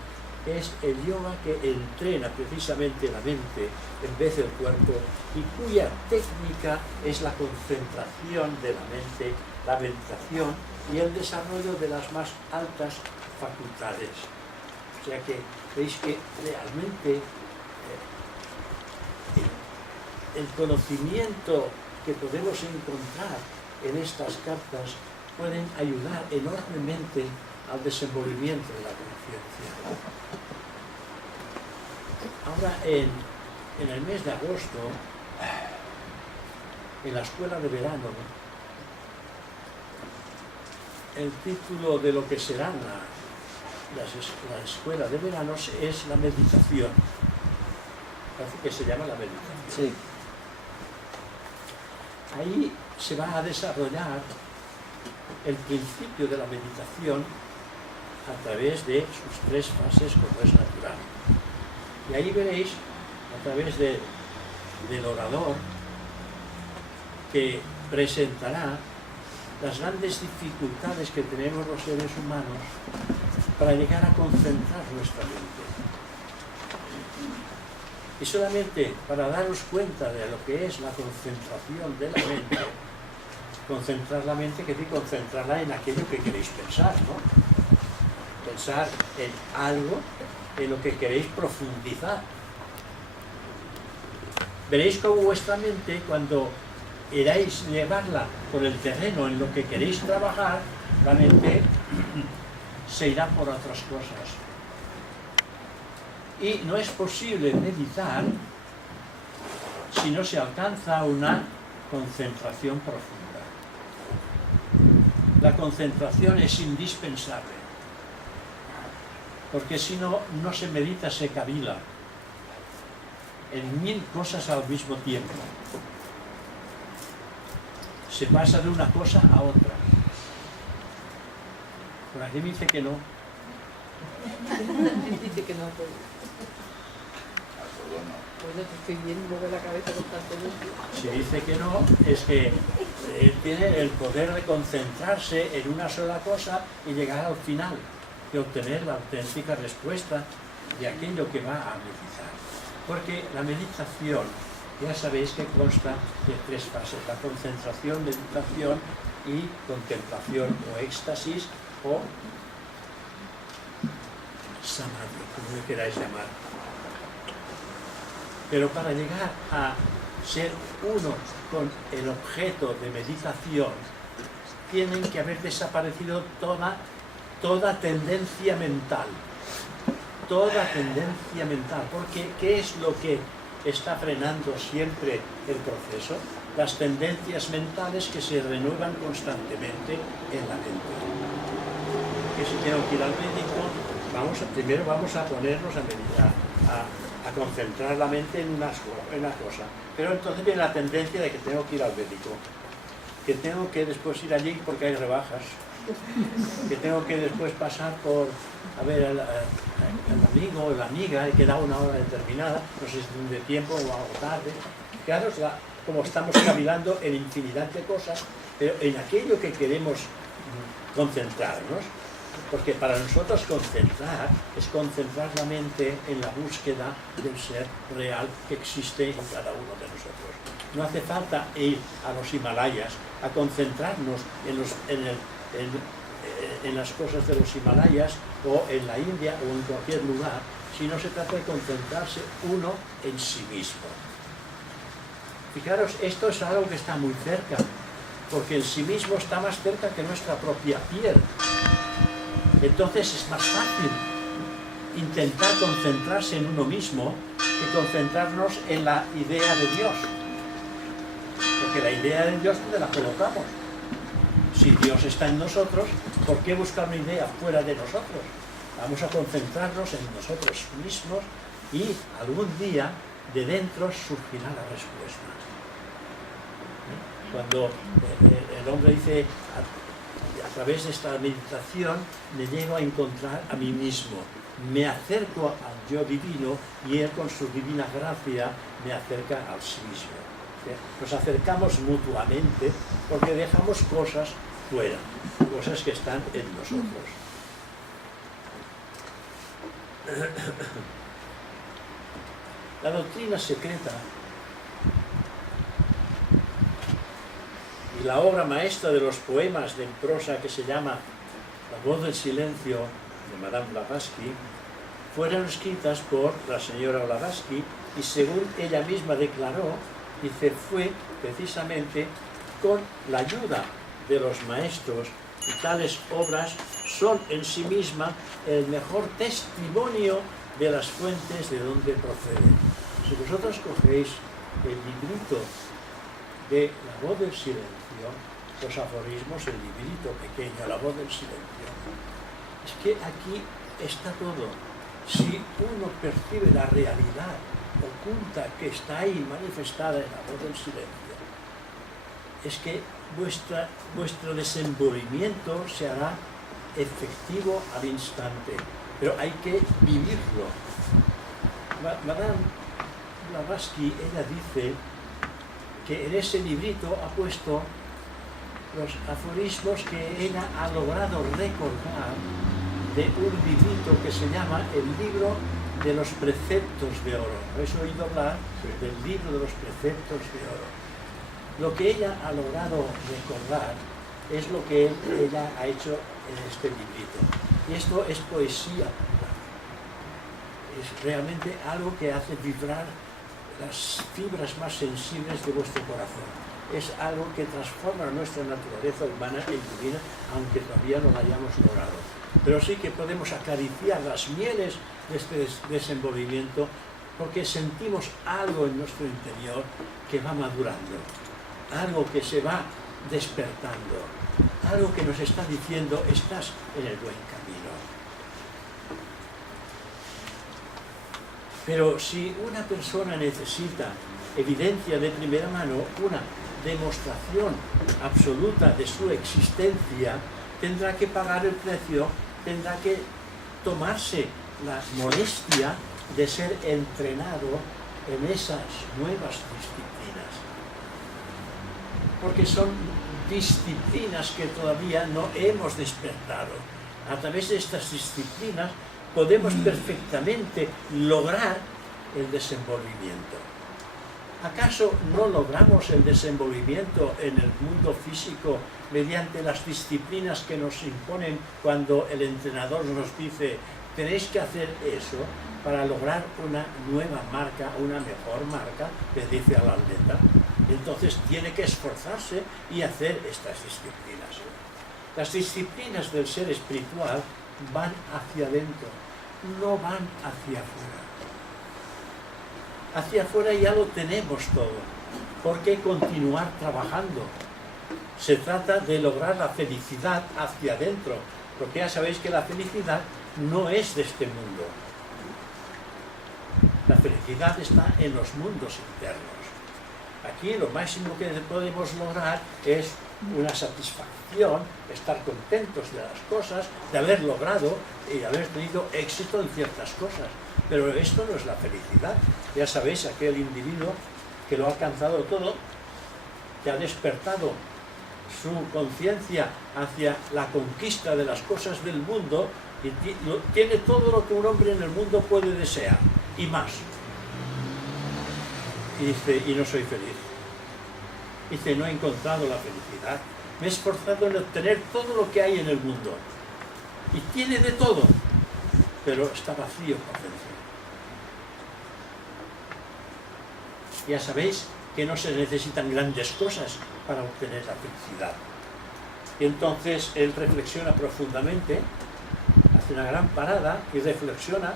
es el yoga que entrena precisamente la mente en vez del cuerpo y cuya técnica es la concentración de la mente, la meditación y el desarrollo de las más altas facultades. O sea que veis que realmente el conocimiento que podemos encontrar en estas cartas pueden ayudar enormemente al desenvolvimiento de la conciencia. Ahora, en el mes de agosto, en la escuela de verano, el título de lo que será la escuela de verano es la meditación. Parece que se llama la meditación. Sí. Ahí se va a desarrollar el principio de la meditación a través de sus 3 fases como es natural. Y ahí veréis, a través del orador, que presentará las grandes dificultades que tenemos los seres humanos para llegar a concentrar nuestra mente. Y solamente para daros cuenta de lo que es la concentración de la mente, concentrar la mente quiere decir concentrarla en aquello que queréis pensar, ¿no? Pensar en algo en lo que queréis profundizar. Veréis cómo vuestra mente, cuando queráis llevarla por el terreno en lo que queréis trabajar, la mente se irá por otras cosas. Y no es posible meditar si no se alcanza una concentración profunda. La concentración es indispensable, porque si no, no se medita, se cavila en 1000 cosas al mismo tiempo. Se pasa de una cosa a otra. Por aquí me dice que no. Dice que no, pues. Bueno, te estoy viendo de la cabeza constantemente. Si dice que no, es que él tiene el poder de concentrarse en una sola cosa y llegar al final y obtener la auténtica respuesta de aquello que va a meditar. Porque la meditación, ya sabéis que consta de 3 fases: la concentración, meditación y contemplación o éxtasis o samadhi, como le queráis llamar. Pero para llegar a ser uno con el objeto de meditación, tienen que haber desaparecido toda tendencia mental. Toda tendencia mental. Porque ¿qué es lo que está frenando siempre el proceso? Las tendencias mentales que se renuevan constantemente en la mente. Que si tengo que ir al médico, primero vamos a ponernos a meditar, a concentrar la mente en una cosa. Pero entonces viene la tendencia de que tengo que ir al médico, que tengo que después ir allí porque hay rebajas, que tengo que después pasar por a ver al amigo o la amiga y queda una hora determinada, no sé si es de tiempo o algo tarde. Fijaros como estamos cavilando en infinidad de cosas, pero en aquello que queremos concentrarnos. Porque para nosotros concentrar es concentrar la mente en la búsqueda del ser real que existe en cada uno de nosotros. No hace falta ir a los Himalayas a concentrarnos en las cosas de los Himalayas o en la India o en cualquier lugar, sino se trata de concentrarse uno en sí mismo. Fijaros, esto es algo que está muy cerca, porque el sí mismo está más cerca que nuestra propia piel. Entonces es más fácil intentar concentrarse en uno mismo que concentrarnos en la idea de Dios. Porque la idea de Dios, ¿dónde la colocamos? Si Dios está en nosotros, ¿por qué buscar una idea fuera de nosotros? Vamos a concentrarnos en nosotros mismos y algún día de dentro surgirá la respuesta. Cuando el hombre dice, a través de esta meditación me llego a encontrar a mí mismo, me acerco al yo divino y él con su divina gracia me acerca al sí mismo. Nos acercamos mutuamente porque dejamos cosas fuera, cosas que están en nosotros. La doctrina secreta y la obra maestra de los poemas de prosa que se llama La voz del silencio de Madame Blavatsky fueron escritas por la señora Blavatsky y según ella misma declaró, Dice, fue precisamente con la ayuda de los maestros, y tales obras son en sí mismas el mejor testimonio de las fuentes de donde proceden. Si vosotros cogéis el librito de La Voz del Silencio, los aforismos, el librito pequeño, La Voz del Silencio, es que aquí está todo. Si uno percibe la realidad oculta que está ahí manifestada en La Voz del Silencio, es que vuestro desenvolvimiento se hará efectivo al instante, pero hay que vivirlo. Madame Blavatsky, ella dice que en ese librito ha puesto los aforismos que ella ha logrado recordar de un librito que se llama el libro de los preceptos de oro. ¿Habéis oído hablar del libro de los preceptos de oro? Lo que ella ha logrado recordar es lo que ella ha hecho en este librito. Y esto es poesía pura. Es realmente algo que hace vibrar las fibras más sensibles de vuestro corazón. Es algo que transforma nuestra naturaleza humana en divina, aunque todavía no la hayamos logrado. Pero sí que podemos acariciar las mieles de este desenvolvimiento, porque sentimos algo en nuestro interior que va madurando, algo que se va despertando, algo que nos está diciendo, estás en el buen camino. Pero si una persona necesita evidencia de primera mano, una demostración absoluta de su existencia, tendrá que pagar el precio, tendrá que tomarse la molestia de ser entrenado en esas nuevas disciplinas. Porque son disciplinas que todavía no hemos despertado. A través de estas disciplinas podemos perfectamente lograr el desenvolvimiento. ¿Acaso no logramos el desenvolvimiento en el mundo físico mediante las disciplinas que nos imponen cuando el entrenador nos dice tenéis que hacer eso para lograr una nueva marca, una mejor marca, le dice al atleta? Entonces tiene que esforzarse y hacer estas disciplinas. Las disciplinas del ser espiritual van hacia adentro, no van hacia afuera. Hacia afuera ya lo tenemos todo. ¿Por qué continuar trabajando? Se trata de lograr la felicidad hacia adentro, porque ya sabéis que la felicidad no es de este mundo. La felicidad está en los mundos internos. Aquí lo máximo que podemos lograr es una satisfacción, estar contentos de las cosas, de haber logrado y haber tenido éxito en ciertas cosas. Pero esto no es la felicidad. Ya sabéis, aquel individuo que lo ha alcanzado todo, que ha despertado su conciencia hacia la conquista de las cosas del mundo y tiene todo lo que un hombre en el mundo puede desear y más. Y dice, y no soy feliz. Dice, no he encontrado la felicidad. Me he esforzado en obtener todo lo que hay en el mundo. Y tiene de todo, pero está vacío por dentro. Ya sabéis que no se necesitan grandes cosas para obtener la felicidad. Y entonces él reflexiona profundamente, hace una gran parada y reflexiona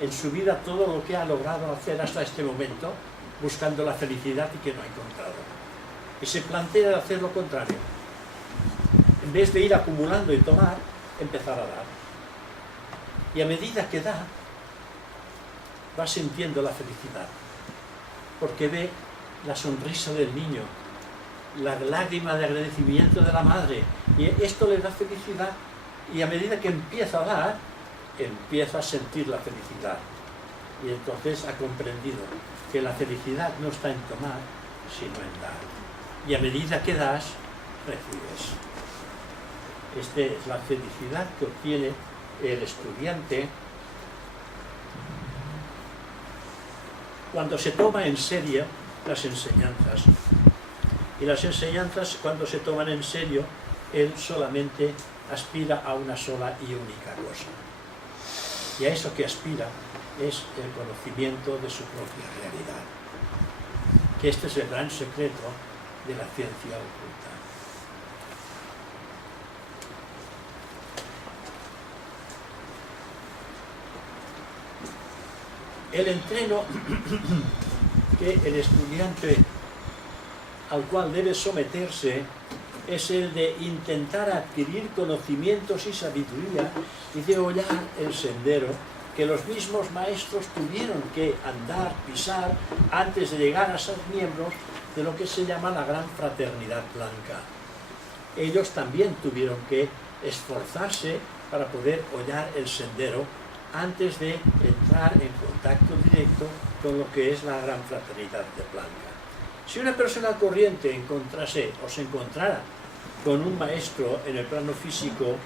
en su vida todo lo que ha logrado hacer hasta este momento, buscando la felicidad y que no ha encontrado. Y se plantea hacer lo contrario. En vez de ir acumulando y tomar, empezar a dar. Y a medida que da, va sintiendo la felicidad. Porque ve la sonrisa del niño, la lágrima de agradecimiento de la madre. Y esto le da felicidad. Y a medida que empieza a dar, empieza a sentir la felicidad. Y entonces ha comprendido que la felicidad no está en tomar, sino en dar. Y a medida que das, recibes. Esta es la felicidad que obtiene el estudiante cuando se toma en serio las enseñanzas. Y las enseñanzas, cuando se toman en serio, él solamente aspira a una sola y única cosa. Y a eso que aspira es el conocimiento de su propia realidad. que este es el gran secreto de la ciencia oculta. El entreno que el estudiante al cual debe someterse es el de intentar adquirir conocimientos y sabiduría y de hollar el sendero que los mismos maestros tuvieron que andar, pisar, antes de llegar a ser miembros de lo que se llama la Gran Fraternidad Blanca. Ellos también tuvieron que esforzarse para poder hollar el sendero antes de entrar en contacto directo con lo que es la Gran Fraternidad Blanca. Si una persona corriente encontrase o se encontrara con un maestro en el plano físico,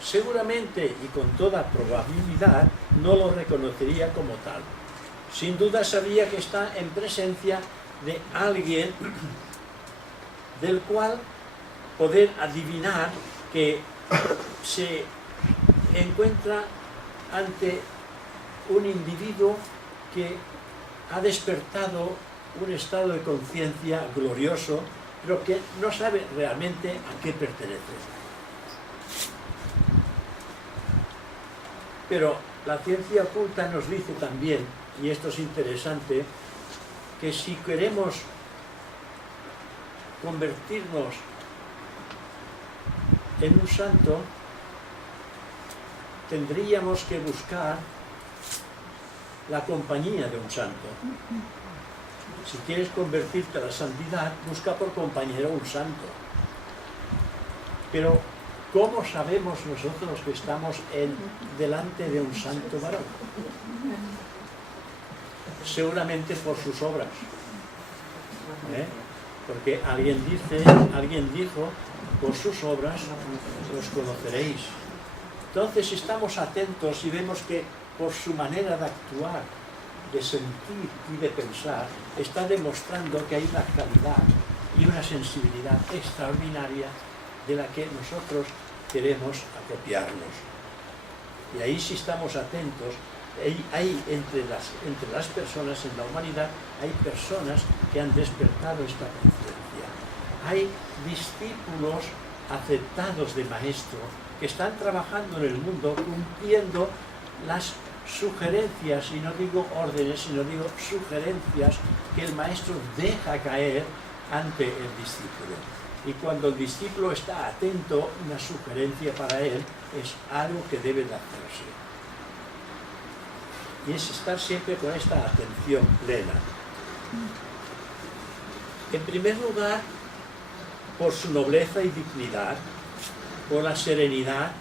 seguramente y con toda probabilidad no lo reconocería como tal. Sin duda sabría que está en presencia de alguien del cual poder adivinar que se encuentra ante un individuo que ha despertado un estado de conciencia glorioso, pero que no sabe realmente a qué pertenece. Pero la ciencia oculta nos dice también, y esto es interesante, que si queremos convertirnos en un santo, tendríamos que buscar la compañía de un santo. Si quieres convertirte a la santidad, busca por compañero un santo. Pero, ¿cómo sabemos nosotros que estamos delante de un santo varón? Seguramente por sus obras. Porque alguien dijo, por sus obras los conoceréis. Entonces, si estamos atentos y vemos que por su manera de actuar, de sentir y de pensar, está demostrando que hay una calidad y una sensibilidad extraordinaria de la que nosotros queremos apropiarnos. Y ahí, si estamos atentos, hay entre las personas en la humanidad, hay personas que han despertado esta conciencia. Hay discípulos aceptados de maestro que están trabajando en el mundo cumpliendo las sugerencias, y no digo órdenes, sino digo sugerencias que el maestro deja caer ante el discípulo. Y cuando el discípulo está atento, una sugerencia para él es algo que debe de hacerse. Y es estar siempre con esta atención plena. En primer lugar, por su nobleza y dignidad, por la serenidad,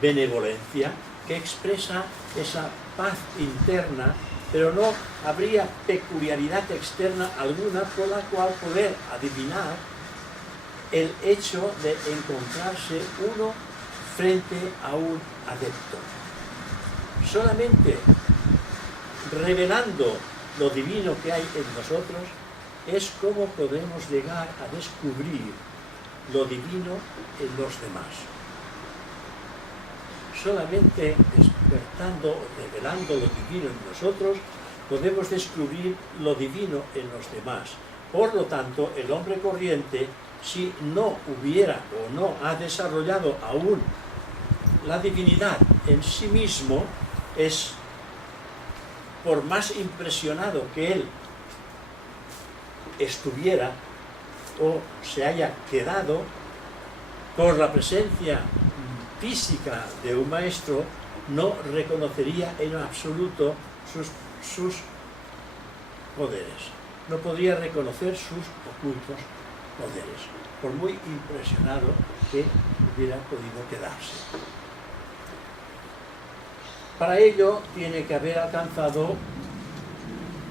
benevolencia, que expresa esa paz interna, pero no habría peculiaridad externa alguna por la cual poder adivinar el hecho de encontrarse uno frente a un adepto. Solamente revelando lo divino que hay en nosotros es como podemos llegar a descubrir lo divino en los demás. Solamente despertando, revelando lo divino en nosotros, podemos descubrir lo divino en los demás. Por lo tanto, el hombre corriente, si no hubiera o no ha desarrollado aún la divinidad en sí mismo, es, por más impresionado que él estuviera o se haya quedado por la presencia física de un maestro, no reconocería en absoluto sus poderes. No podría reconocer sus ocultos poderes, por muy impresionado que hubiera podido quedarse. Para ello tiene que haber alcanzado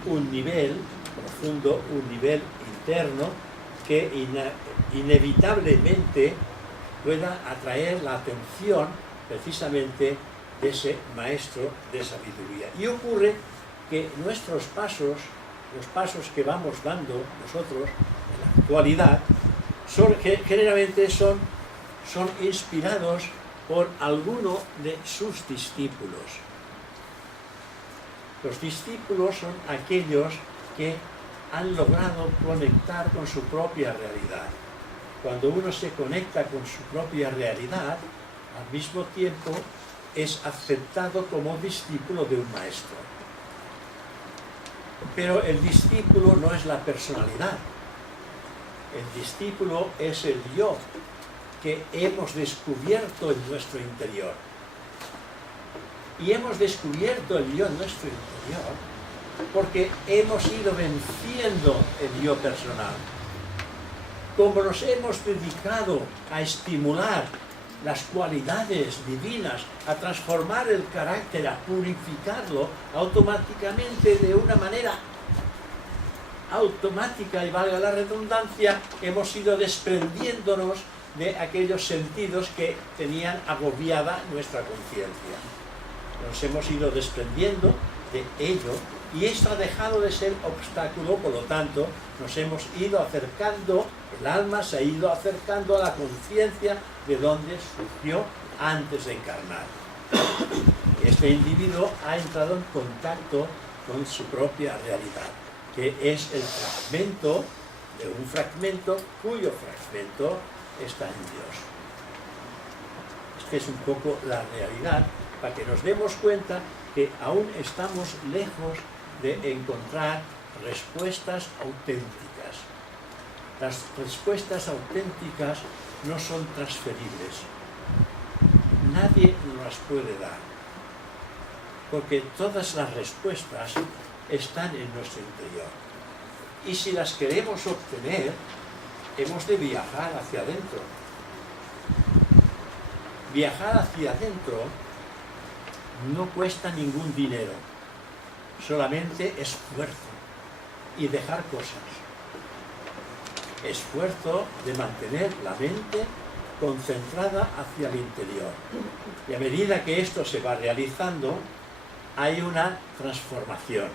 un nivel profundo, un nivel interno que inevitablemente pueda atraer la atención precisamente de ese maestro de sabiduría. Y ocurre que nuestros pasos, los pasos que vamos dando nosotros en la actualidad, generalmente son inspirados por alguno de sus discípulos. Los discípulos son aquellos que han logrado conectar con su propia realidad. Cuando uno se conecta con su propia realidad, al mismo tiempo es aceptado como discípulo de un maestro. Pero el discípulo no es la personalidad. El discípulo es el yo que hemos descubierto en nuestro interior. Y hemos descubierto el yo en nuestro interior porque hemos ido venciendo el yo personal. Como nos hemos dedicado a estimular las cualidades divinas, a transformar el carácter, a purificarlo, automáticamente, de una manera automática, y valga la redundancia, hemos ido desprendiéndonos de aquellos sentidos que tenían agobiada nuestra conciencia. Nos hemos ido desprendiendo de ello y esto ha dejado de ser obstáculo, por lo tanto nos hemos ido acercando, el alma se ha ido acercando a la conciencia de donde surgió antes de encarnar. Este individuo ha entrado en contacto con su propia realidad, que es el fragmento de un fragmento cuyo fragmento está en Dios. Esta es un poco la realidad, para que nos demos cuenta que aún estamos lejos de encontrar respuestas auténticas. Las respuestas auténticas no son transferibles. Nadie nos las puede dar, porque todas las respuestas están en nuestro interior. Y si las queremos obtener, hemos de viajar hacia adentro. Viajar hacia adentro no cuesta ningún dinero, solamente esfuerzo y dejar cosas. Esfuerzo de mantener la mente concentrada hacia el interior. Y a medida que esto se va realizando, hay una transformación.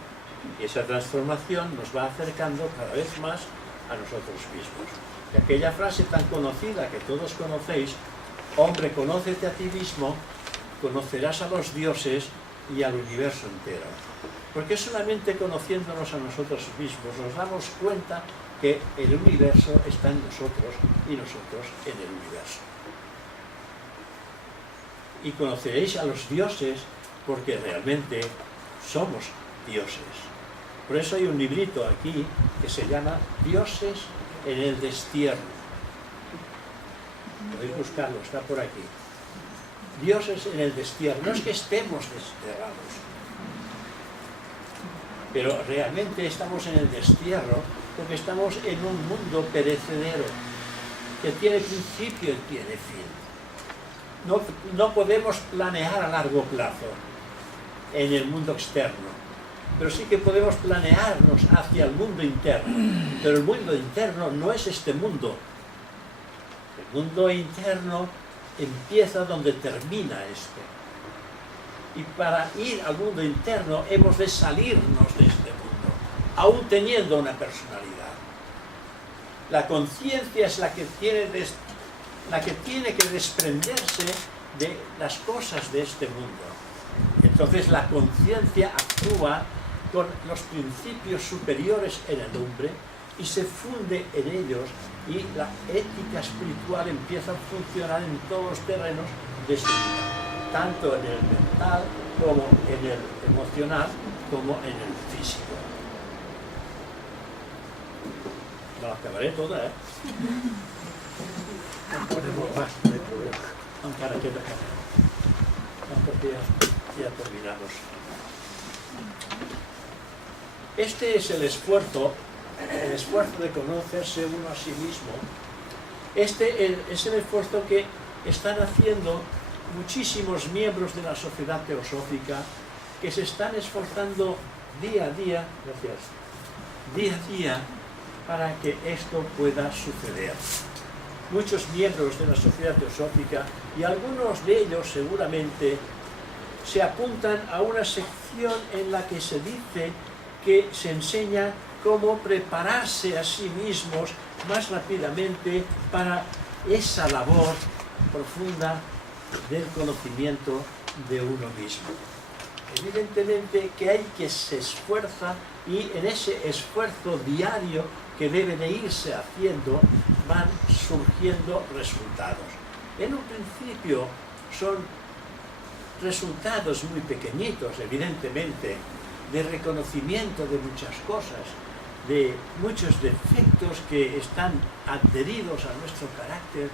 Y esa transformación nos va acercando cada vez más a nosotros mismos. Y aquella frase tan conocida que todos conocéis, hombre, conócete a ti mismo, conocerás a los dioses y al universo entero. Porque solamente conociéndonos a nosotros mismos nos damos cuenta que el universo está en nosotros y nosotros en el universo. Y conoceréis a los dioses porque realmente somos dioses. Por eso hay un librito aquí que se llama Dioses en el destierro. Podéis buscarlo, está por aquí. Dioses en el destierro. No es que estemos desterrados, pero realmente estamos en el destierro porque estamos en un mundo perecedero que tiene principio y tiene fin. No podemos planear a largo plazo en el mundo externo, pero sí que podemos planearnos hacia el mundo interno. Pero el mundo interno no es este mundo. El mundo interno empieza donde termina este. Y para ir al mundo interno hemos de salirnos de este mundo, aún teniendo una personalidad. La conciencia es la que tiene que desprenderse de las cosas de este mundo. Entonces la conciencia actúa con los principios superiores en el hombre y se funde en ellos, y la ética espiritual empieza a funcionar en todos los terrenos de su vida, tanto en el mental como en el emocional como en el físico. No la acabaré toda, ¿eh? No hay problema. Encara queda porque ya terminamos. Este es el esfuerzo de conocerse uno a sí mismo. Este es el esfuerzo que están haciendo muchísimos miembros de la sociedad teosófica, que se están esforzando día a día, día a día, para que esto pueda suceder. Muchos miembros de la sociedad teosófica, y algunos de ellos seguramente, se apuntan a una sección en la que se dice que se enseña cómo prepararse a sí mismos más rápidamente para esa labor profunda del conocimiento de uno mismo. Evidentemente que hay que se esfuerza y en ese esfuerzo diario que debe de irse haciendo van surgiendo resultados. En un principio son resultados muy pequeñitos, evidentemente, de reconocimiento de muchas cosas, de muchos defectos que están adheridos a nuestro carácter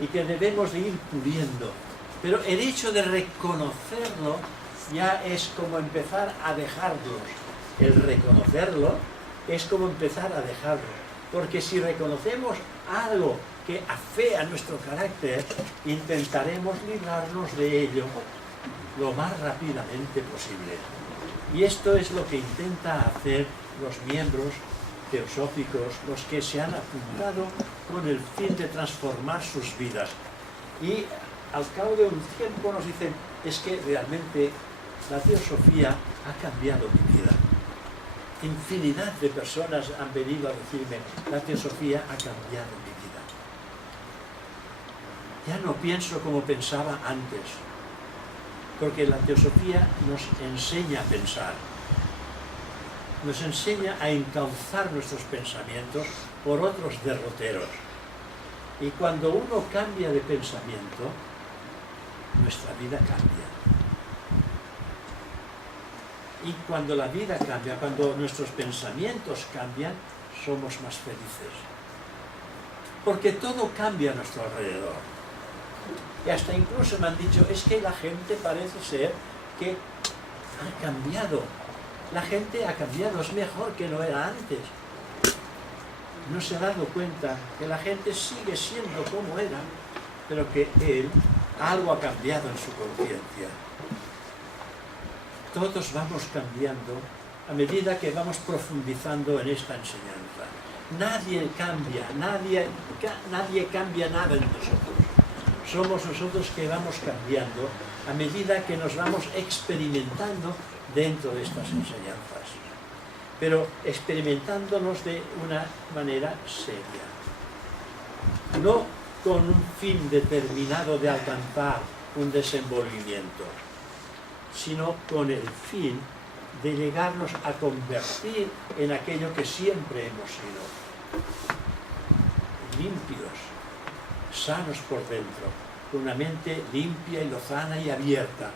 y que debemos de ir puliendo. Pero el hecho de reconocerlo ya es como empezar a dejarlos. El reconocerlo es como empezar a dejarlo. Porque si reconocemos algo que afea nuestro carácter, intentaremos librarnos de ello lo más rápidamente posible. Y esto es lo que intenta hacer los miembros teosóficos, los que se han apuntado con el fin de transformar sus vidas. Y al cabo de un tiempo nos dicen, es que realmente la teosofía ha cambiado mi vida. Infinidad de personas han venido a decirme, la teosofía ha cambiado mi vida. Ya no pienso como pensaba antes, porque la teosofía nos enseña a pensar, nos enseña a encauzar nuestros pensamientos por otros derroteros. Y cuando uno cambia de pensamiento, nuestra vida cambia. Y cuando la vida cambia, cuando nuestros pensamientos cambian, somos más felices. Porque todo cambia a nuestro alrededor. Y hasta incluso me han dicho, es que la gente parece ser que ha cambiado. La gente ha cambiado, es mejor que no era antes. No se ha dado cuenta que la gente sigue siendo como era, pero que algo ha cambiado en su conciencia. Todos vamos cambiando a medida que vamos profundizando en esta enseñanza. Nadie cambia, nadie cambia nada en nosotros. Somos nosotros que vamos cambiando a medida que nos vamos experimentando dentro de estas enseñanzas. Pero experimentándonos de una manera seria. No con un fin determinado de alcanzar un desenvolvimiento, sino con el fin de llegarnos a convertir en aquello que siempre hemos sido. Limpios, sanos por dentro, con una mente limpia y lozana y abierta,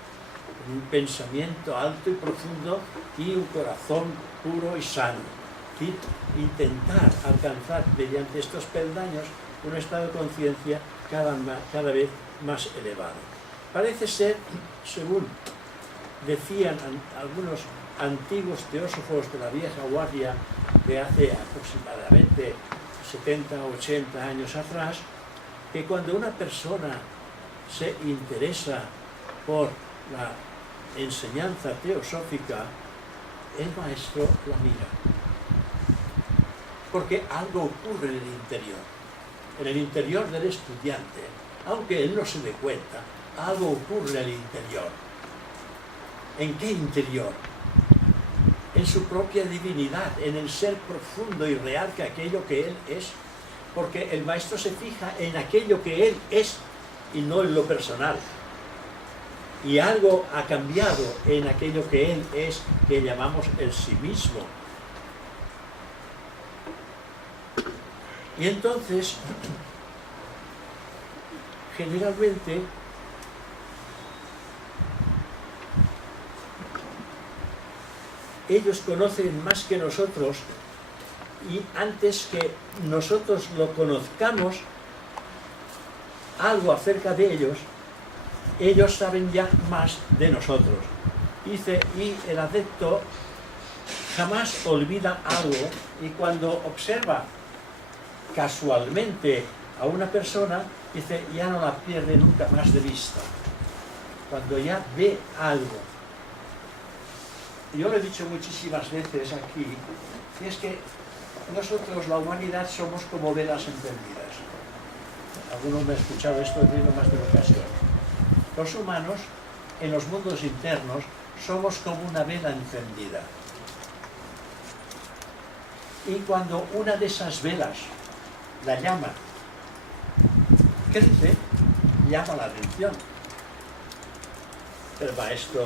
con un pensamiento alto y profundo y un corazón puro y sano. Y intentar alcanzar mediante estos peldaños un estado de conciencia cada vez más elevado. Parece ser, según decían algunos antiguos teósofos de la vieja guardia de hace aproximadamente 70 o 80 años atrás, que cuando una persona se interesa por la enseñanza teosófica, el maestro la mira. Porque algo ocurre en el interior del estudiante, aunque él no se dé cuenta, algo ocurre en el interior. ¿En qué interior? En su propia divinidad, en el ser profundo y real que aquello que él es. Porque el maestro se fija en aquello que él es y no en lo personal. Y algo ha cambiado en aquello que él es, que llamamos el sí mismo. Y entonces, generalmente, ellos conocen más que nosotros, y antes que nosotros lo conozcamos algo acerca de ellos, ellos saben ya más de nosotros. Dice, y el adepto jamás olvida algo, y cuando observa casualmente a una persona, dice, ya no la pierde nunca más de vista. Cuando ya ve algo. Yo lo he dicho muchísimas veces aquí, y es que nosotros, la humanidad, somos como velas encendidas. Algunos me han escuchado esto decirlo más de una ocasión. Los humanos, en los mundos internos, somos como una vela encendida. Y cuando una de esas velas, la llama, crece, llama la atención. el maestro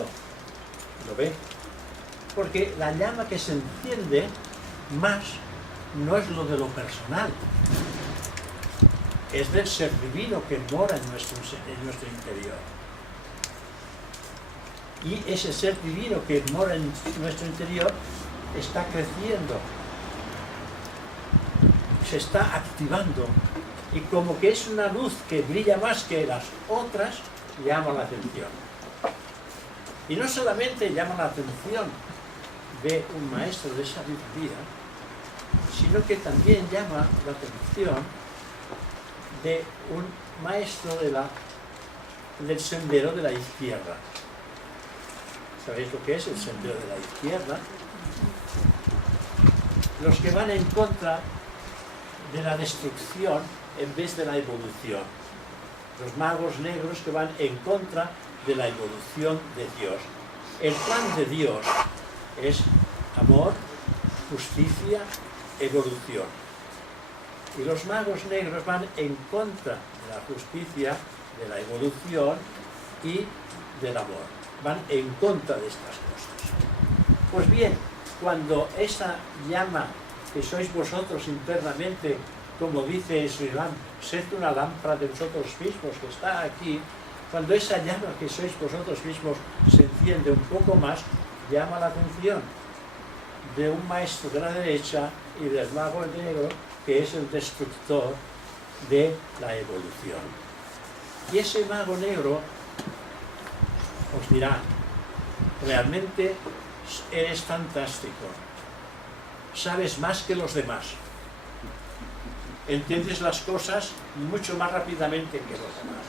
lo ve. Porque la llama que se enciende más no es lo de lo personal, es del ser divino que mora en nuestro interior. Y ese ser divino que mora en nuestro interior está creciendo, se está activando, y como que es una luz que brilla más que las otras, llama la atención. Y no solamente llama la atención de un maestro de sabiduría, sino que también llama la atención de un maestro del sendero de la izquierda. ¿Sabéis lo que es el sendero de la izquierda? Los que van en contra de la destrucción en vez de la evolución. Los magos negros que van en contra de la evolución de Dios. El plan de Dios es amor, justicia, evolución. Y los magos negros van en contra de la justicia, de la evolución y del amor. Van en contra de estas cosas. Pues bien, cuando esa llama que sois vosotros internamente, como dice Sri Ram, sed una lámpara de vosotros mismos que está aquí, cuando esa llama que sois vosotros mismos se enciende un poco más, llama la atención de un maestro de la derecha y del mago negro, que es el destructor de la evolución. Y ese mago negro os dirá, realmente eres fantástico, sabes más que los demás, entiendes las cosas mucho más rápidamente que los demás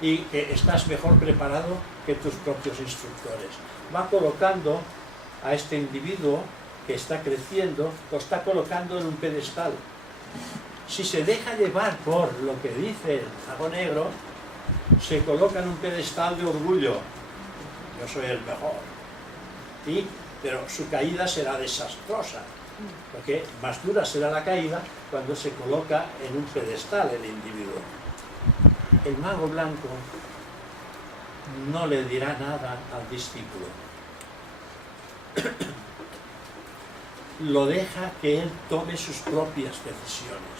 y que estás mejor preparado que tus propios instructores. Va colocando a este individuo que está creciendo, lo está colocando en un pedestal. Si se deja llevar por lo que dice el mago negro, se coloca en un pedestal de orgullo. Yo soy el mejor. Pero su caída será desastrosa, porque más dura será la caída cuando se coloca en un pedestal el individuo. El mago blanco no le dirá nada al discípulo. Lo deja que él tome sus propias decisiones.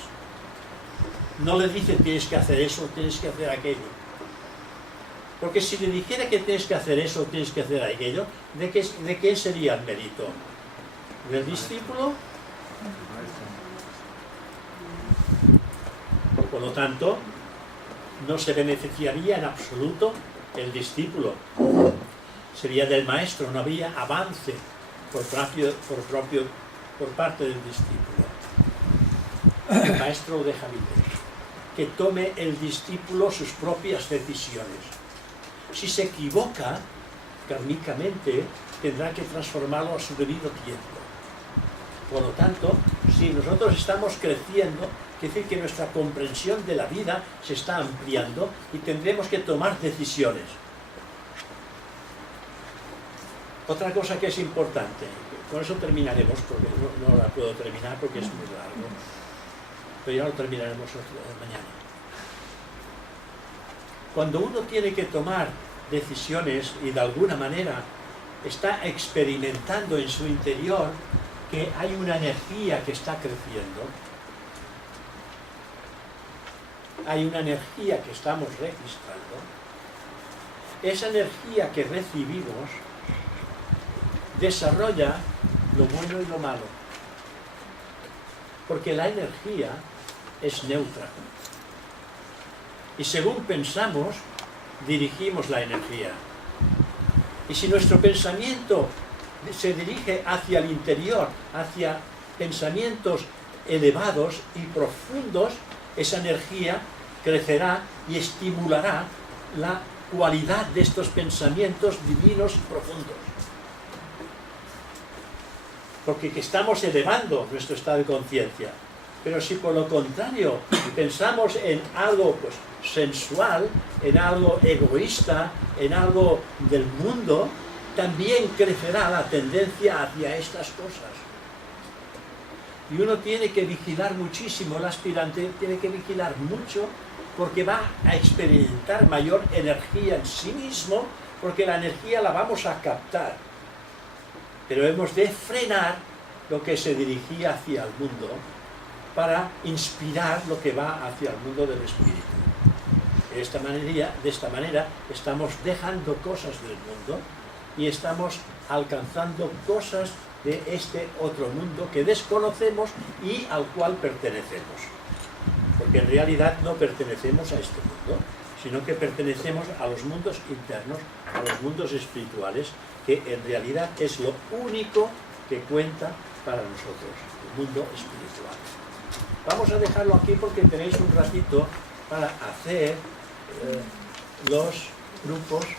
No le dice tienes que hacer eso, tienes que hacer aquello. Porque si le dijera que tienes que hacer eso, tienes que hacer aquello, ¿de qué sería el mérito? ¿Del discípulo? Por lo tanto, no se beneficiaría en absoluto el discípulo. Sería del maestro, no había avance por parte del discípulo. El maestro lo deja libre. Que tome el discípulo sus propias decisiones. Si se equivoca, kármicamente, tendrá que transformarlo a su debido tiempo. Por lo tanto, si nosotros estamos creciendo, quiere decir que nuestra comprensión de la vida se está ampliando y tendremos que tomar decisiones. Otra cosa que es importante, con eso terminaremos, porque no la puedo terminar porque es muy largo, pero ya lo terminaremos mañana. Cuando uno tiene que tomar decisiones y de alguna manera está experimentando en su interior que hay una energía que está creciendo, hay una energía que estamos registrando, esa energía que recibimos desarrolla lo bueno y lo malo, porque la energía es neutra. Y según pensamos, dirigimos la energía. Y si nuestro pensamiento se dirige hacia el interior, hacia pensamientos elevados y profundos, esa energía crecerá y estimulará la cualidad de estos pensamientos divinos y profundos. Porque que estamos elevando nuestro estado de conciencia. Pero si por lo contrario pensamos en algo sensual, en algo egoísta, en algo del mundo, también crecerá la tendencia hacia estas cosas. Y uno tiene que vigilar muchísimo, el aspirante tiene que vigilar mucho, porque va a experimentar mayor energía en sí mismo porque la energía la vamos a captar, pero hemos de frenar lo que se dirigía hacia el mundo para inspirar lo que va hacia el mundo del espíritu. De esta manera estamos dejando cosas del mundo y estamos alcanzando cosas de este otro mundo que desconocemos y al cual pertenecemos. Porque en realidad no pertenecemos a este mundo, sino que pertenecemos a los mundos internos, a los mundos espirituales, que en realidad es lo único que cuenta para nosotros, el mundo espiritual. Vamos a dejarlo aquí porque tenéis un ratito para hacer los grupos.